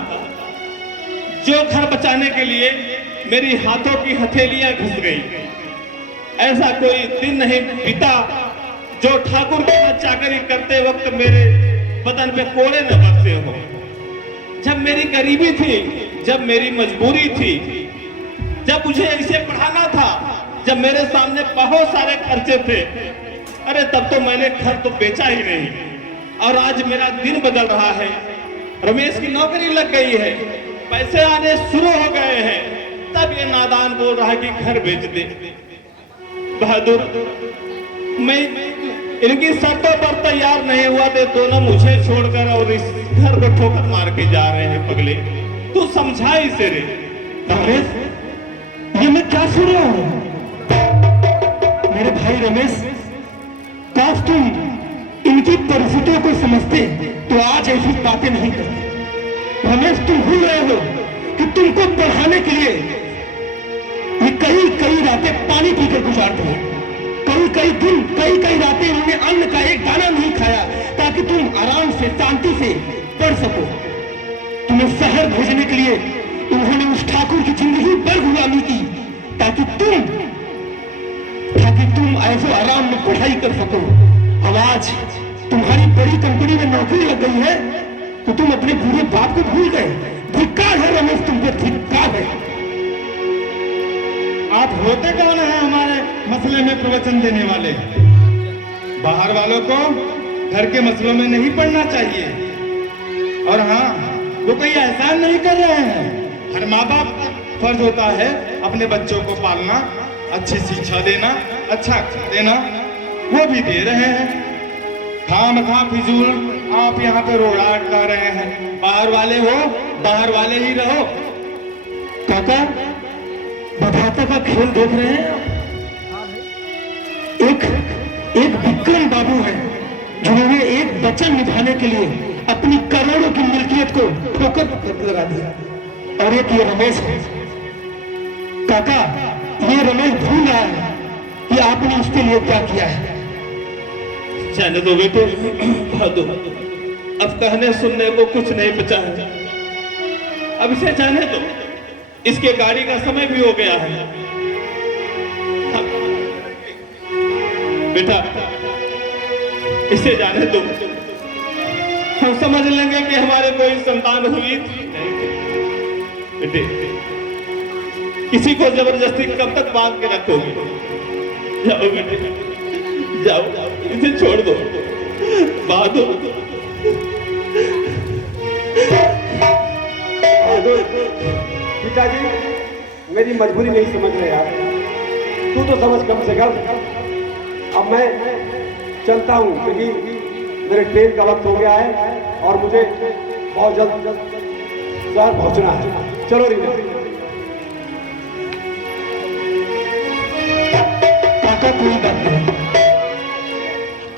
जो घर बचाने के लिए मेरी हाथों की हथेलियां घुस गई, ऐसा कोई दिन नहीं बीता जो ठाकुर के साथ चाकरी करते वक्त मेरे बदन पे कोड़े न बरसे हो। जब मेरी गरीबी थी, जब मेरी मजबूरी थी, जब मुझे इसे पढ़ाना था, जब मेरे सामने बहुत सारे खर्चे थे, अरे तब तो मैंने घर तो बेचा ही नहीं। और आज मेरा दिन बदल रहा है, रमेश की नौकरी लग गई है, पैसे आने शुरू हो गए हैं, तब ये नादान बोल रहा है कि घर बेच दे। बहादुर, मैं इनकी शर्तों पर तैयार नहीं हुआ थे, दोनों मुझे छोड़कर और इस घर को ठोकर मार के जा रहे हैं पगले। तू समझा इसे रे। रमेश, ये मैं क्या सुन रहा हूँ? मेरे भाई रमेश, काश तुम इनकी परिस्थितियों को समझते तो आज ऐसी बातें नहीं करते। रमेश, तुम भूल रहे हो कि तुमको पढ़ाने के लिए ये कई रातें पानी पीकर गुजारते हैं, कई दिन कई रातें इन्होंने अन्न का एक दाना नहीं खाया ताकि तुम आराम से शांति से पढ़ सको। तुम्हें शहर भेजने के लिए उन्होंने उस ठाकुर की जिंदगी भर गुलामी की ताकि तुम ऐसे आराम में पढ़ाई कर सको। अब आज तुम्हारी बड़ी कंपनी में नौकरी लग गई है तो तुम अपने बुरे बाप को भूल गए। धिक्कार है रमेश, तुम पे धिक्कार है। आप होते कौन है हमारे मसले में प्रवचन देने वाले? बाहर वालों को घर के मसलों में नहीं पड़ना चाहिए। और हाँ, वो कोई एहसान नहीं कर रहे हैं। हर माँ बाप का फर्ज होता है अपने बच्चों को पालना, अच्छी शिक्षा देना, अच्छा देना, वो भी दे रहे हैं। खामखा फिजूल आप यहाँ पे रोड़ा अटका रहे हैं। बाहर वाले हो, बाहर वाले ही रहो। काका, बधाता का खेल देख रहे हैं? एक विक्रम बाबू है जिन्होंने एक वचन निभाने के लिए अपनी करोड़ों की मिल्कियत को ठोकर पर लगा दिया। और एक ये रमेश है। काका, ये रमेश भूल रहा है कि आपने उसके लिए क्या किया है। जाने दो बेटे, बहादुर, अब कहने सुनने को कुछ नहीं बचा है। अब इसे जाने दो, इसके गाड़ी का समय भी हो गया है। बेटा, इसे जाने दो, हम समझ लेंगे कि हमारे कोई संतान हुई थी। बेटे, किसी को जबरदस्ती कब तक बांध के रखोगे? जाओ बेटे, जाओ, इसे छोड़ दो। बहादुर, पिताजी, मेरी मजबूरी नहीं समझ रहे आप। तू तो समझ कम से कम। अब मैं चलता हूँ क्योंकि मेरे ट्रेन का वक्त हो गया है और मुझे बहुत जल्द शहर पहुँचना है। चलो रीना। काका, कोई बात नहीं,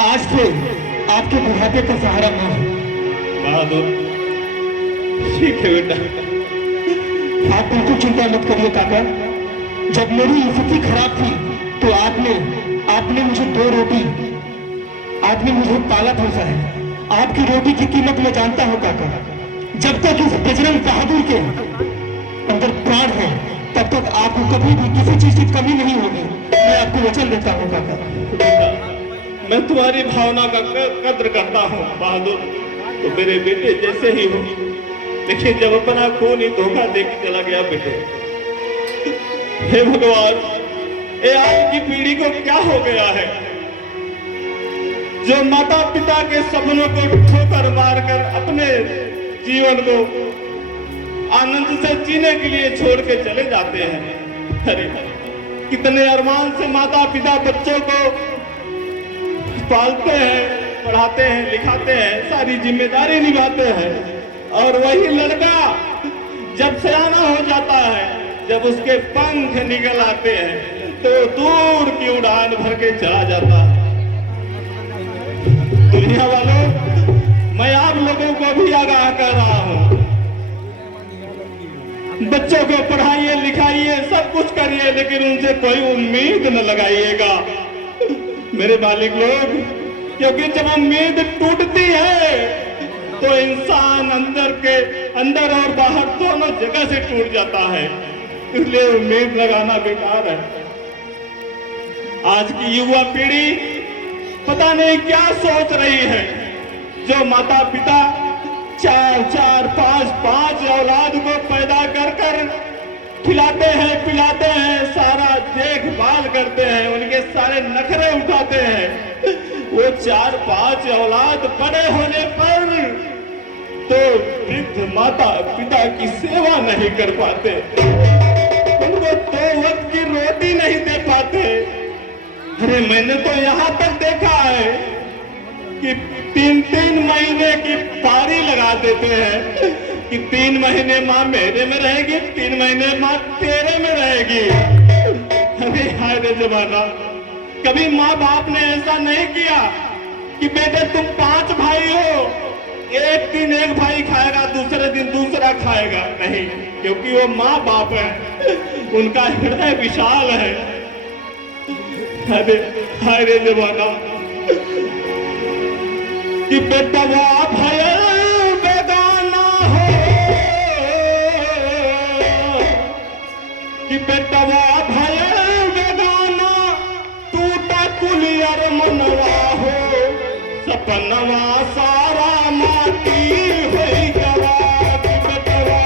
आज से आपके बुढ़ापे का सहारा मैं हूं। बहादुर, ठीक है बेटा। आप बिल्कुल चिंता मत करिए काका। जब मेरी स्थिति खराब थी तो आपने मुझे 2 रोटी, आपने मुझे पाला पोसा है। आपकी रोटी की कीमत मैं जानता हूँ काका। जब तक इस बजरंग बहादुर के अंदर प्राण है तब तक आपको कभी भी किसी चीज की कमी नहीं होगी। मैं आपको वचन देता हूँ काका। मैं तुम्हारी भावना का कद्र करता हूँ बहादुर, तो मेरे बेटे जैसे ही हो, लेकिन जब अपना खून ही धोखा देके चला गया बेटे। हे भगवान, ये आज की पीढ़ी को क्या हो गया है जो माता पिता के सपनों को ठोकर मारकर अपने जीवन को आनंद से जीने के लिए छोड़ के चले जाते हैं। अरे कितने अरमान से माता पिता बच्चों को पालते हैं, पढ़ाते हैं, लिखाते हैं, सारी जिम्मेदारी निभाते हैं, और वही लड़का जब सयाना हो जाता है, जब उसके पंख निकल आते हैं तो दूर की उड़ान भर के चला जाता है। दुनिया वालों, मैं आप लोगों को भी आगाह कर रहा हूं, बच्चों को पढ़ाइए, लिखाइए, सब कुछ करिए, लेकिन उनसे कोई उम्मीद न लगाइएगा मेरे मालिक लोग, क्योंकि जब उम्मीद टूटती है तो इंसान अंदर और बाहर दोनों जगह से टूट जाता है। इसलिए उम्मीद लगाना बेकार है। आज की युवा पीढ़ी पता नहीं क्या सोच रही है, जो माता पिता 4-4, 5-5 औलाद को पैदा कर खिलाते हैं, पिलाते हैं, सारा देखभाल करते हैं, उनके सारे नखरे उठाते हैं, वो 4-5 औलाद बड़े होने पर तो वृद्ध माता पिता की सेवा नहीं कर पाते, उनको 2 वक्त की रोटी नहीं दे पाते। अरे मैंने तो यहाँ तक देखा है कि 3-3 महीने की पारी लगा देते हैं कि 3 महीने माँ मेरे में रहेगी, 3 महीने माँ तेरे में रहेगी। अरे हाय रे जमाना, कभी माँ बाप ने ऐसा नहीं किया कि बेटे तुम 5 भाई हो, एक दिन एक भाई खाएगा, दूसरे दिन दूसरा खाएगा, नहीं, क्योंकि वो माँ बाप है, उनका हृदय विशाल है। अरे हाय रे जमाना कि बेटा भय बेगाना हो, कि बेटा भय बेगाना, टूटा कुलियर मनवा हो, सपनवा सारा माटी होई गवा, कि बेटवा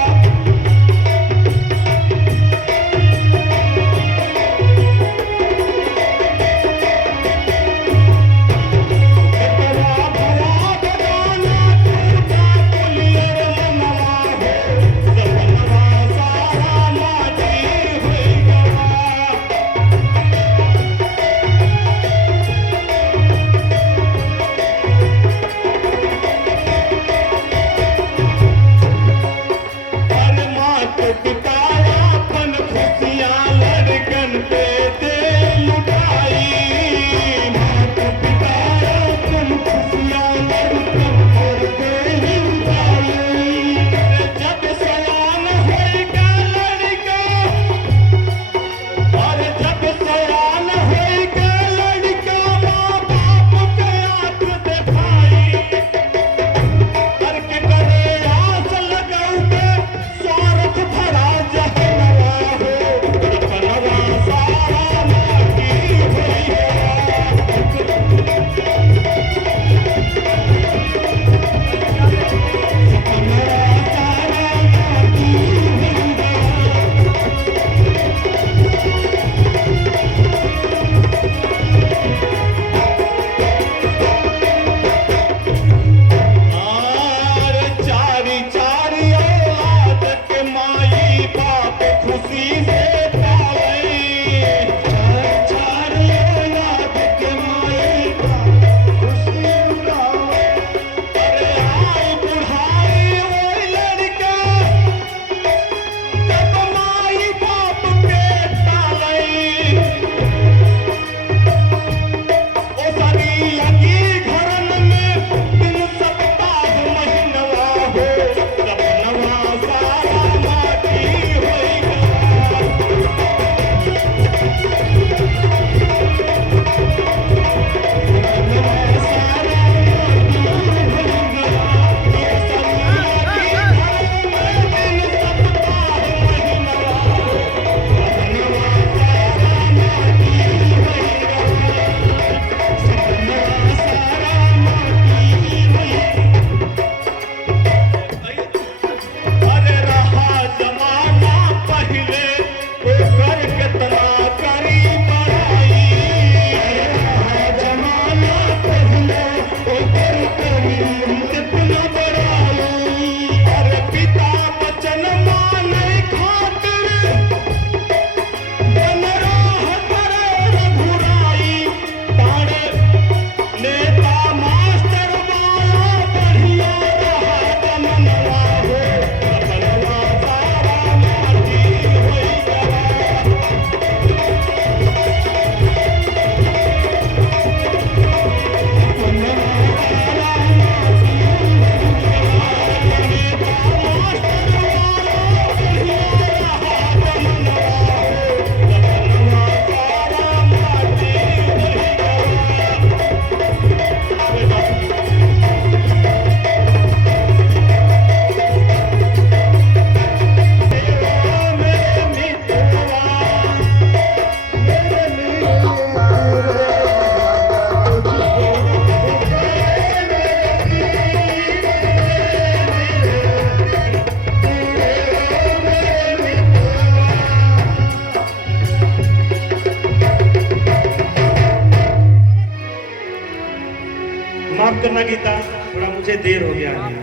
माफ करना गीता, थोड़ा मुझे देर हो गया है।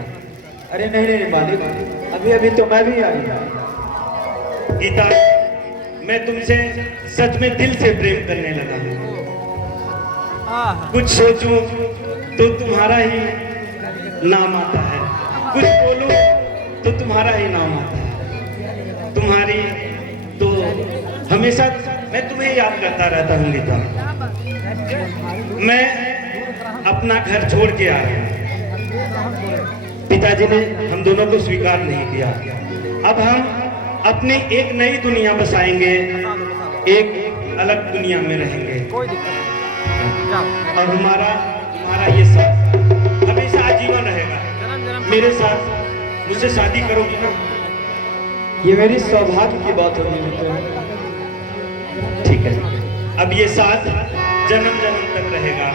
अरे नहीं नहीं मालिक, अभी अभी तो मैं भी आई। गीता, मैं तुमसे सच में दिल से प्रेम करने लगा हूँ। कुछ सोचूं तो तुम्हारा ही नाम आता है, कुछ बोलूं तो तुम्हारा ही नाम आता है। तुम्हारी तो हमेशा मैं तुम्हें याद करता रहता हूँ गीता। मैं अपना घर छोड़ के आया, पिताजी ने हम दोनों को स्वीकार नहीं किया। अब हम अपनी एक नई दुनिया बसाएंगे, एक अलग दुनिया में रहेंगे, और हमारा ये साथ हमेशा आजीवन रहेगा। मेरे साथ मुझसे शादी करोगी ना? ये मेरी सौभाग्य की बात होगी। ठीक है, अब ये साथ जन्म जन्म तक रहेगा,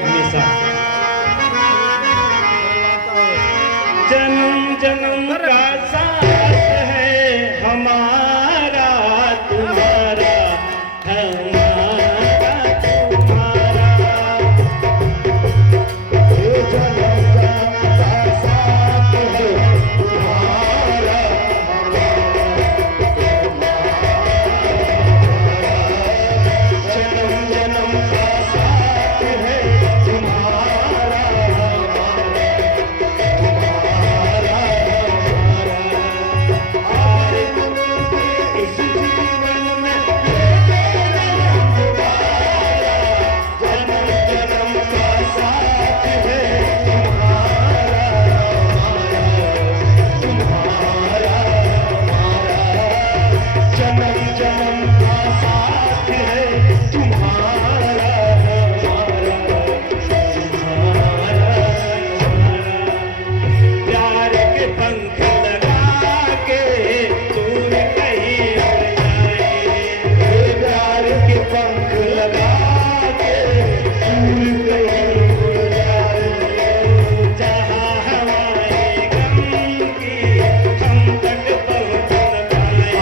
हमेशा। जन्म जन्म का साथ है हमारा तुम्हारा, हमारा तुम्हारा। ये जन्म का साथ है तुम्हारा, जन्म जन्म का साथ है तुम्हारा, इस जीवन में जन्म जन्म का साथ है तुम्हारा, जन्म जन्म का साथ है तुम्हारा, प्यार के पंख लगा के दूर कहीं उड़ जाए, प्यार के पंख लगा के दूर कहीं उड़ जाए, जहाँ हवाएं गम की हम तक पहुँच न पाए,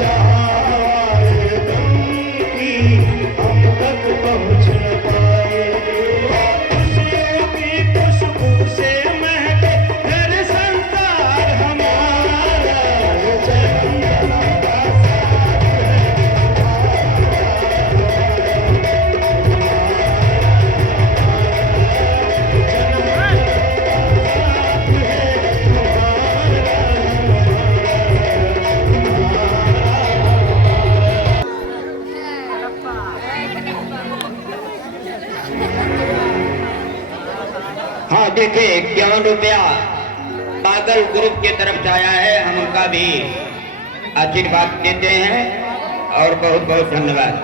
जहाँ हवाएं गम की हम तक पहुँच न पाए। खुशियों की खुशबू से महके घर संसार हमारा, जन्म जन्म का हाँ देखिए 51 रुपया पागल ग्रुप की तरफ से आया है, हम उनका भी आशीर्वाद देते हैं और बहुत बहुत धन्यवाद।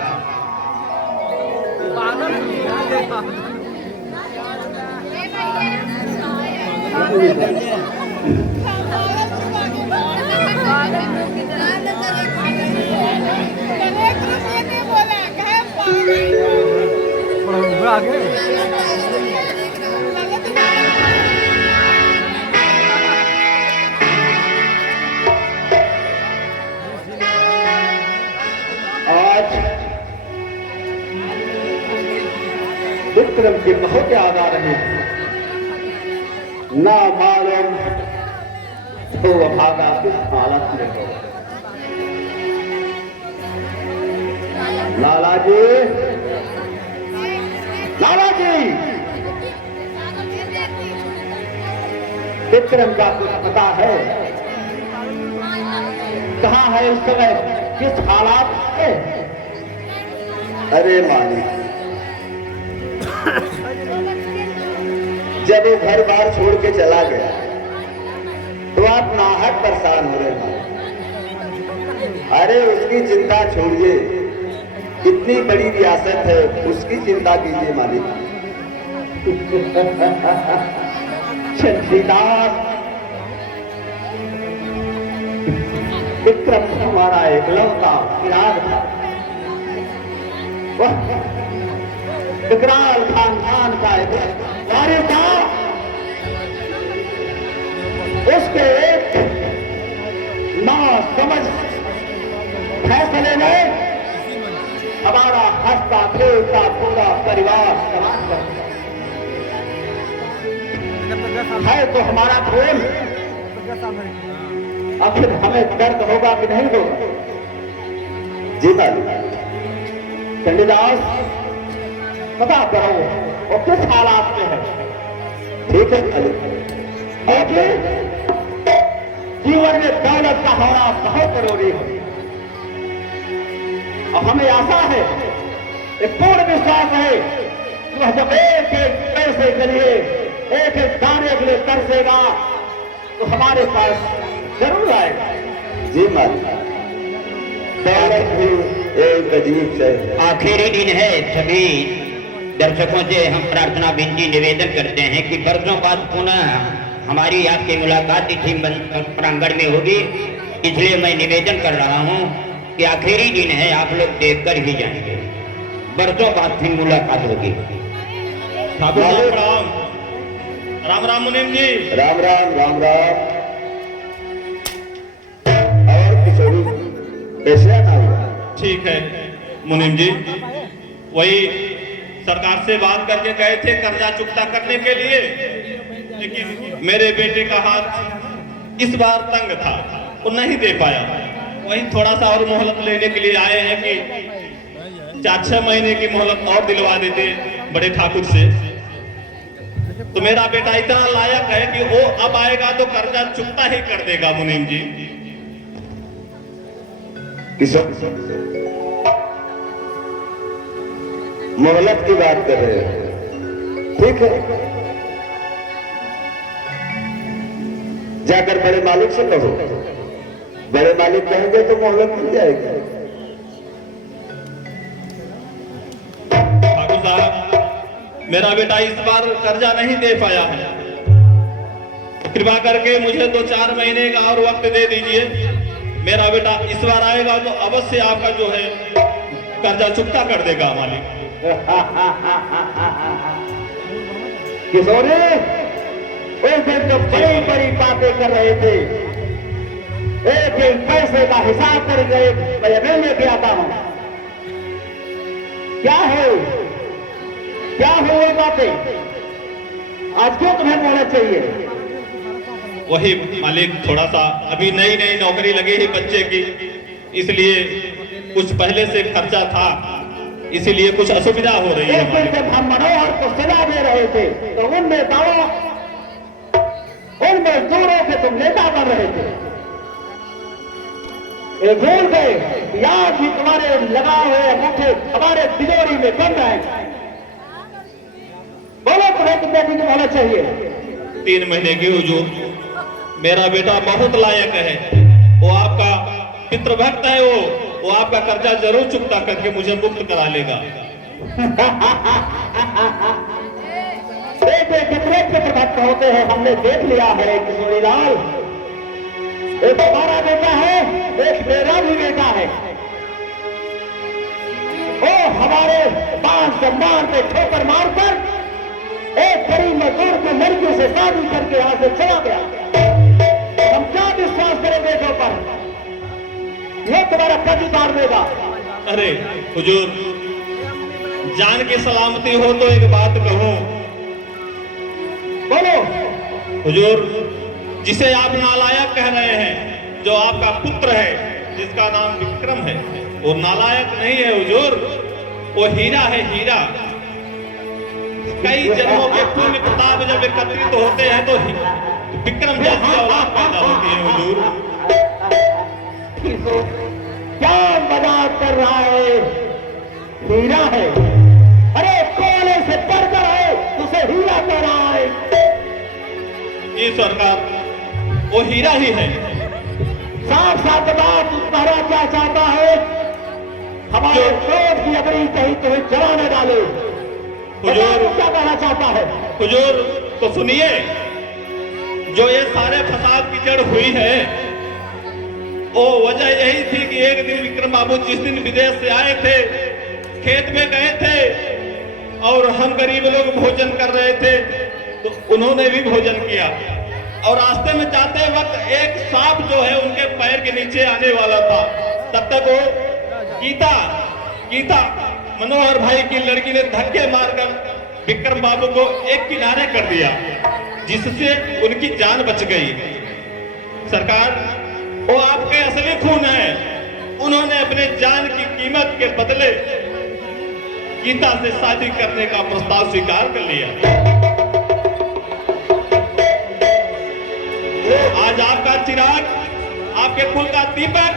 आज विक्रम की बहुत याद आ रही है, ना मालूम तो भागा किस हालत में हो। लाला जी, लाला जी, विक्रम का कुछ पता है? कहाँ है इस समय, किस हालात में? अरे मालिक, जब वो घर बार छोड़ के चला गया तो आप नाहक परेशान हो रहे हैं। अरे उसकी चिंता छोड़िए, इतनी बड़ी रियासत है, उसकी चिंता कीजिए मालिक। शंशीदास, विक्रम हमारा एकलौता चिराग था, वह विकराल खानदान का एक वारिस था। उसके एक ना समझ फैसले में हमारा हंसता खेलता पूरा परिवार समाप्त कर दिया। है तो हमारा खून, आखिर हमें दर्द होगा कि नहीं होगा? जी मालिक। चंडीदास, पता करो वो किस हालात में है। ठीक है मालिक। देखिए, जीवन में दौलत का होना बहुत जरूरी है और हमें आशा है, एक पूर्ण विश्वास है कि वह जब एक एक पैसे के लिए, एक एक दाने के लिए तरसेगा तो हमारे पास जरूर आएगा। जी मालिक। दौलत भी एक अजीब से आखिरी दिन है। सभी दर्शकों से हम प्रार्थना विनती निवेदन करते हैं कि वर्षों बाद पुनः हमारी आपकी मुलाकात इसी प्रांगण में होगी, इसलिए मैं निवेदन कर रहा हूं कि आखिरी दिन है, आप लोग देखकर ही जाएंगे। वर्षों बाद फिर मुलाकात होगी। ठाकुर साहब प्रणाम। राम राम मुनीम जी। राम राम राम राम। और किशोरी कैसे आना हुआ? ठीक है मुनीम जी, वही सरकार से बात करके गए थे कर्जा चुकता करने के लिए, लेकिन मेरे बेटे का हाथ इस बार तंग था, वो नहीं दे पाया। वही थोड़ा सा और मोहलत लेने के लिए आए हैं कि 4-6 महीने की मोहलत और दिलवा देते बड़े ठाकुर से। तो मेरा बेटा इतना लायक है कि वो अब आएगा तो कर्जा चुकता ही कर देगा मुनीम जी। किशोर मोहलत की बात कर रहे हैं, ठीक है। जाकर बड़े मालिक से कहो, बड़े मालिक कहेंगे तो मोहलत मिल जाएगी। ठाकुर साहब, मेरा बेटा इस बार कर्जा नहीं दे पाया है, कृपा करके मुझे 2-4 महीने का और वक्त दे दीजिए। मेरा बेटा इस बार आएगा तो अवश्य आपका जो है कर्जा चुकता कर देगा मालिक। किशोरी, उस दिन तो बड़ी बड़ी बातें कर रहे थे, एक एक पैसे का हिसाब करके मैं लेके आता हूं। क्या है, क्या है ये बातें? आज क्यों तुम्हें बोलना चाहिए? वही मालिक, थोड़ा सा अभी नई नई नौकरी लगी है बच्चे की, इसलिए कुछ पहले से खर्चा था, इसीलिए कुछ असुविधा हो रही है एक दिन जब हम मनोहर को सजा दे रहे थे तो उन नेताओं, उन मजदूरों के तुम नेता बन रहे थे। ये भूल गए कि आज भी तुम्हारे लगाए हुए अंगूठे हमारे तिजोरी में बन रहे हैं। बोलो, तुम्हें कितने दिन होना चाहिए? 3 महीने की हुजूर। मेरा बेटा बहुत लायक है, वो आपका पितृभक्त है, वो आपका कर्जा जरूर चुकता करके मुझे मुक्त करा लेगा। बेटे कितने पितृभक्त होते हैं हमने देख लिया है किशोरी लाल। एक हमारा बेटा है, एक मेरा भी बेटा है। वो हमारे पांच सम्मान पे ठोकर मारकर एक गरीब मजदूर को लड़की से शादी करके यहां से चला गया। हम क्या विश्वास करें बेटों पर? ये तुम्हारा कभी मार देगा। अरे हुजूर, जान की सलामती हो तो एक बात कहूं। बोलो। हुजूर, जिसे आप नालायक कह रहे हैं, जो आपका पुत्र है जिसका नाम विक्रम है, वो नालायक नहीं है हुजूर, वो हीरा है, हीरा। कई जन्मों के पुण्य प्रताप जब एकत्रित होते हैं तो विक्रम जैसी औलाद पैदा होती है हुजूर। क्या मजाक कर रहा है? हीरा है, अरे कोयले से बढ़कर है, उसे हीरा कह रहा है। ये सरकार, वो हीरा ही है। साफ साफ बात, तुम्हारा क्या चाहता है? हमारे क्रोध की अग्नि कहीं तुम्हें जला न डाले। हुजूर, क्या कहना चाहता है? हुजूर तो सुनिए, जो ये सारे फसाद की जड़ हुई है, वो वजह यही थी कि एक दिन विक्रम बाबू जिस दिन विदेश से आए थे, खेत में गए थे और हम गरीब लोग भोजन कर रहे थे, तो उन्होंने भी भोजन किया और रास्ते में जाते वक्त एक सांप जो है उनके पैर के नीचे आने वाला था। तब तक वो गीता मनोहर भाई की लड़की ने धक्के मारकर विक्रम बाबू को एक किनारे कर दिया, जिससे उनकी जान बच गई। सरकार, वो आपके असली खून है। उन्होंने अपने जान की कीमत के बदले गीता से शादी करने का प्रस्ताव स्वीकार कर लिया। आज आपका चिराग, आपके कुल का दीपक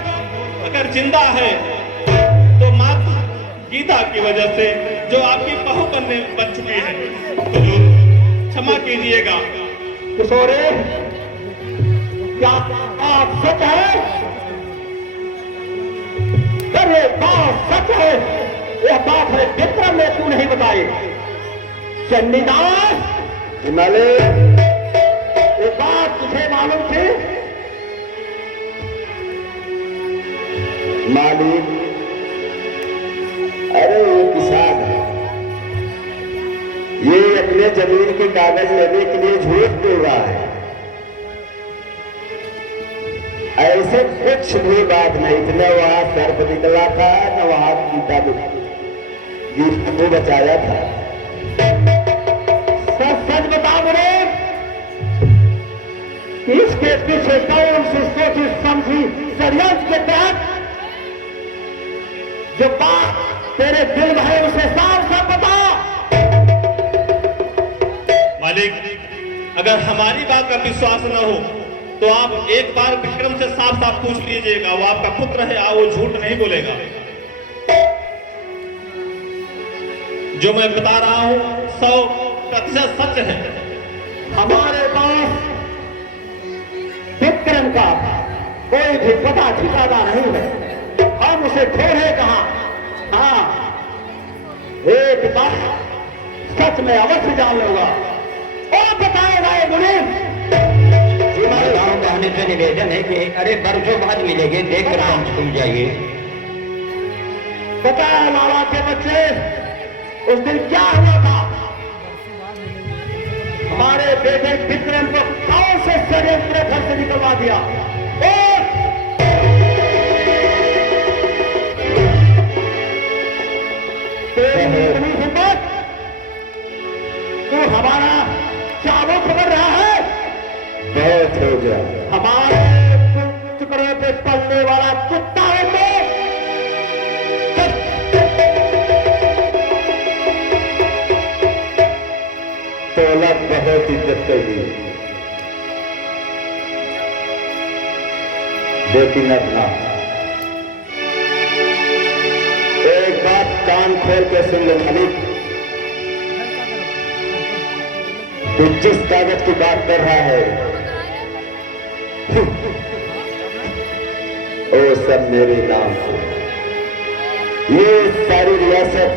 अगर जिंदा है तो मात्र गीता की वजह से, जो आपकी बहू बन चुकी है। तो क्षमा कीजिएगा। किशोरे, क्या आप सच है? अरे बात सच है। यह बात है विक्रम ने क्यों नहीं बताई? चंडीदास, हिमालय, ये बात तुझे मालूम थी? मालिक, अरे ये किसान है, ये अपने जमीन के कागज लेने के लिए झूठ बोल रहा है। ऐसे कुछ भी बात नहीं थी। न वहां सर्प निकला था, न वहां गीता को बचाया था। सच सच बता मुझे, इसके पीछे कौन सी सोची समझी षड्यंत्र के तहत जो बात तेरे दिल में है उसे साफ साफ बता। मालिक, अगर हमारी बात का विश्वास न हो तो आप एक बार विक्रम से साफ साफ पूछ लीजिएगा। वो आपका पुत्र है, वो झूठ नहीं बोलेगा। जो मैं बता रहा हूं 100% सच है। हमारे पास विक्रम का कोई भी पता ठिकाना नहीं है। हम उसे ढूंढे कहां? हाँ, एक बात सच में अवश्य जान लूंगा और बताएगा ये मुनीम। हमारे गांव कहने से निवेदन है कि अरे बरसों बाद मिलेंगे, देख कर हम स्कूल जाइए। पता है लाला के बच्चे, उस दिन क्या हुआ था? हमारे बेटे विक्रम को कौन से षड्यंत्र घर से निकलवा दिया? और तेरी इतनी हिम्मत, तू हमारा चावल खबर रहा है? बहुत हो गया। हमारे टुकड़े पे पलने वाला कुत्ता है तो अलग बहुत इज्जत करी, लेकिन अब ना। एक बात कान खोल के सुन लो मालिक, तू जिस कागज की बात कर रहा है वो सब मेरे नाम से। ये सारी रियासत,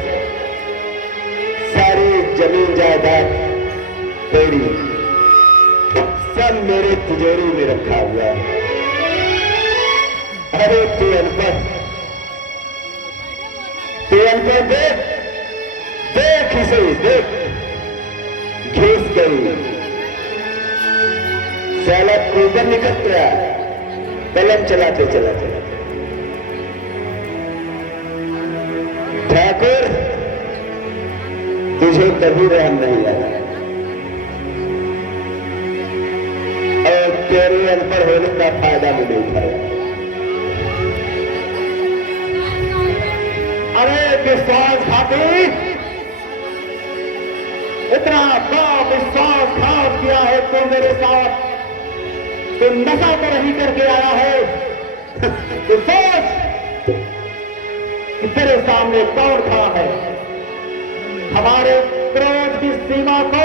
सारी जमीन जायदाद तेरी, सब मेरे तिजोरी में रखा हुआ है। अरे तू अनपढ़, देख देख इसे, देख घिस गई, साला ऊपर निकल गया कलम चलाते चलाते। ठाकुर, तुझे कभी रहम नहीं आया और तेरे अनपढ़ होने का फायदा मुझे उठाया। अरे विश्वासघाती, इतना बड़ा विश्वासघात किया है तू मेरे साथ। तू नशा तो नहीं करके आया है। तू सोच कि तेरे सामने कौन खड़ा है। हमारे क्रोध की सीमा को,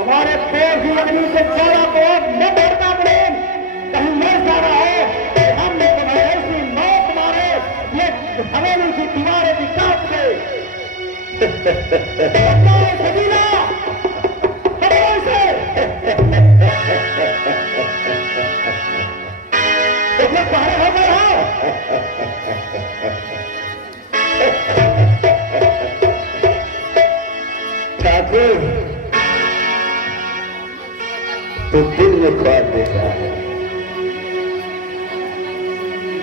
हमारे क्रोध की अग्नि से ज्यादा क्रोध न बढ़ता पड़े। कहीं न जाना हो कि हमने तुम्हें ऐसी मौत मारे ये हवेली की दीवारें भी काट दे। सजीला, बाहर हो गए हो। ठाकुर, तो दिल में ख्वाब देखा है,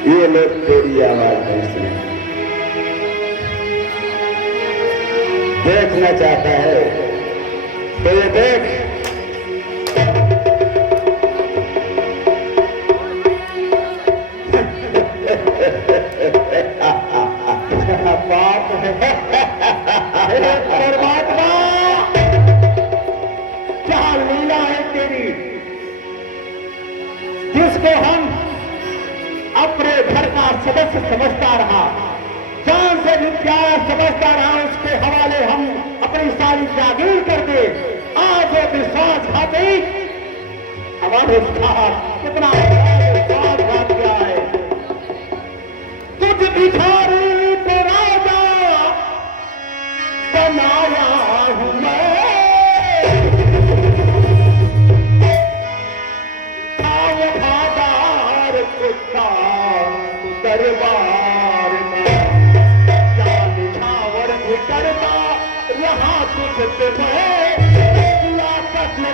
ये लोग तेरी आवाज नहीं सुने। देखना चाहता है तो ये देख। बात है परमात्मा, क्या लीला है तेरी, जिसको हम अपने घर का सदस्य समझता रहा, जान से भी प्यारा समझता रहा, उसके हवाले हम अपनी सारी जागीर कर दे। आज वो विश्वासघाती हमारे साथ कितना विश्वासघात किया है। तुझ भिखारी को राजा बनाया हूं मैं, वफादार कुत्ता दरबार में, क्या निछावर भी करता यहाँ तुझ पे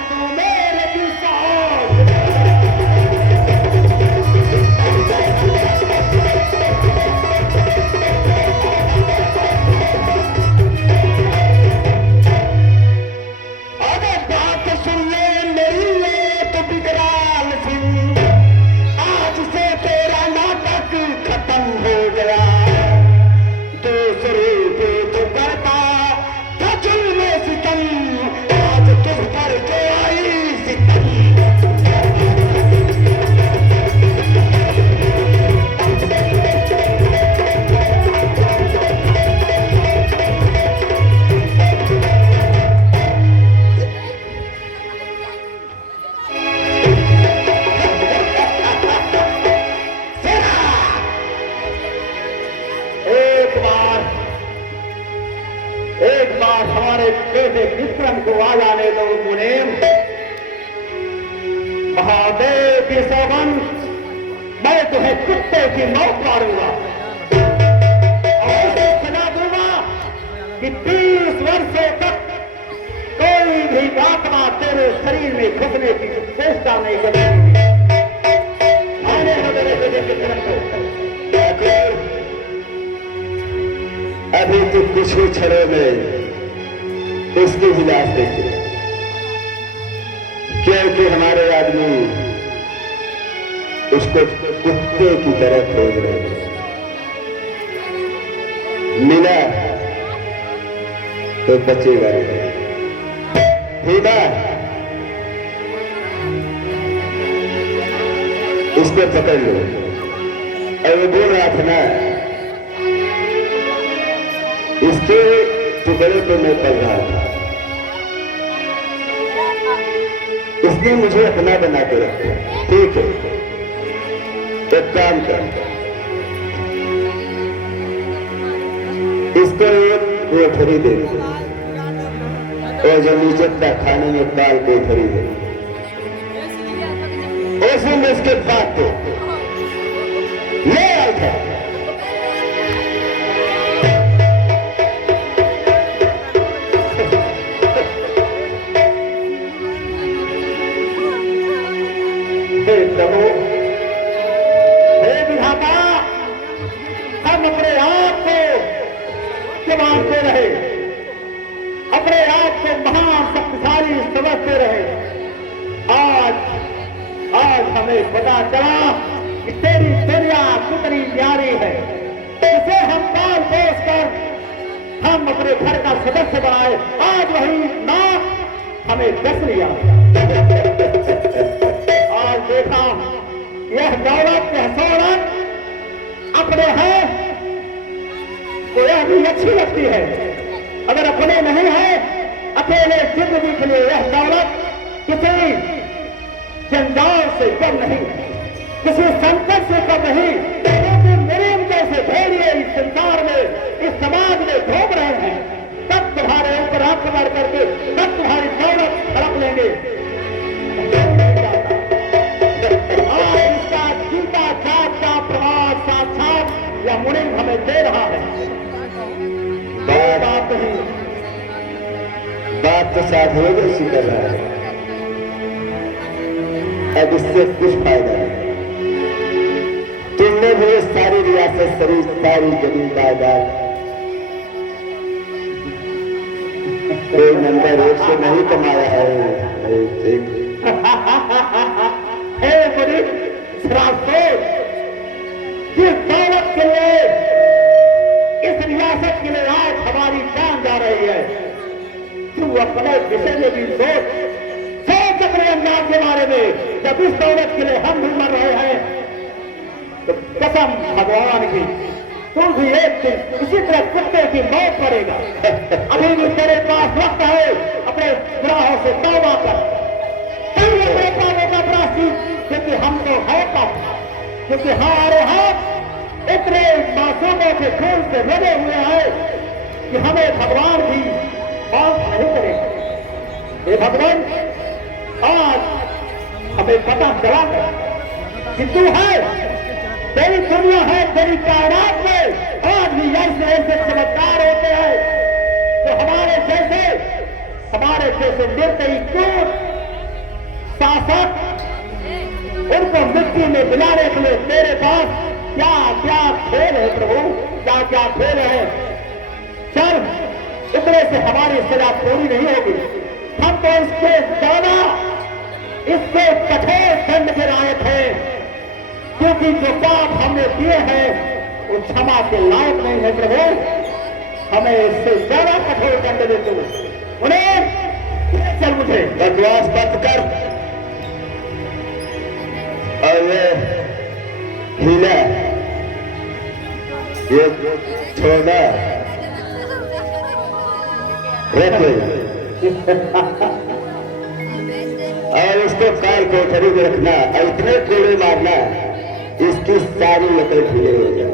तू मेरे विश्वास। अरे बात सुन ले मेरी एक बिकराल सिंह, आज से तेरा नाटक खत्म हो गया। दूसरे पे तो करता था जुल्म सितम, आज तुझ पर जो आई सितम। एक बार हमारे बेटे विक्रम को आ जाने दो मुनीम। महादेव की सौगंध, मैं तुम्हें कुत्ते की मौत मारूंगा और ऐसे सजा दूंगा कि 30 वर्षों तक कोई भी आत्मा तेरे शरीर में घुसने की चेष्टा नहीं करेगी। आने दो मेरे बेटे विक्रम को। अभी तो कुछ ही क्षणों में उसकी भी लाश देखी, क्योंकि हमारे आदमी उसको कुत्ते की तरह खोज रहे हैं। मिला तो बचेगा नहीं, खुदा इसको पकड़ लो। और वो बोल रहा था ना, इसके टुकड़े पे मैं पल रहा था, इसने मुझे अपना बना के रखा। ठीक है, एक काम कर, इसको एक कोठरी दे और जो नीचे तक खाने में दाल कोठरी दे, उसमें इसके बाद तो ले आया था। प्रभु, हे विधाता, हम अपने आप को क्या मानते रहे, अपने आप को महान शक्तिशाली समझते रहे। आज हमें पता चला कि तेरी दुनिया कितनी प्यारी है, जिसे हम पाल पोस कर हम अपने घर का सदस्य बनाए। आज वही नाक हमें डस लिया। देखा यह दौलत, यह शोहरत अपने हैं तो यह भी अच्छी लगती है, अगर अपने नहीं है, अकेले जिंदगी के लिए यह दौलत किसी जंजाल से कम नहीं, किसी संकट से कम नहीं। क्योंकि मरीम जैसे भेड़िए इस संसार में, इस समाज में घूम रहे हैं, तब तुम्हारे ऊपर आक्रमण करके तब तुम्हारी दौलत हड़प लेंगे। इसका जीता जागता प्रभाव साक्षात यह मुनीम हमें दे रहा है। बात तो साधुओं जैसी कर रहा है, अब इससे कुछ फायदा नहीं। तुमने भी ये सारी रियासत, सारी जमीन जायदाद कोई नंबर एक से नहीं कमाया है। एक हे बड़ी शराफत, जिस दौलत के लिए, इस रियासत के लिए आज हमारी जान जा रही है, तू अपने विषय में भी सोच अपने अंदाज के बारे में। जब इस दौलत के लिए हम भी मर रहे हैं तो कसम भगवान की, तुम भी एक दिन इसी तरह कुत्ते की मौत पड़ेगा। अभी भी तेरे पास वक्त है, अपने गुनाहों से तौबा कर, अपने पापों का प्रायश्चित, क्योंकि हम तो है पाप, क्योंकि हमारे हाथ इतने मासूमों के खून से लगे हुए हैं कि हमें भगवान भी माफ नहीं करेगा। हे भगवान, आज हमें पता चला है कि तू है, तेरी दुनिया है, तेरी कायनात में आज भी ऐसे ऐसे चमत्कार होते हैं तो हमारे जैसे निर्दयी क्रूर शासक, उनको मिट्टी में मिलाने के लिए तेरे पास क्या क्या खेल है प्रभु, क्या क्या खेल है। चल, इतने से हमारी सजा पूरी नहीं होगी, हम तो इसके ज्यादा, इसके कठोर दंड के लायक है, क्योंकि जो पाप हमने किए हैं वो क्षमा के लायक नहीं है प्रभु। हमें इससे ज्यादा कठोर दंड दे तू। उन्हें चल, मुझे बकवास बंद कर और ये हीला ये छोड़ा रख और इसको कार कोठरी में रखना और इतने कोड़े मारना इसकी सारी लकड़ी ढीले हो जाए।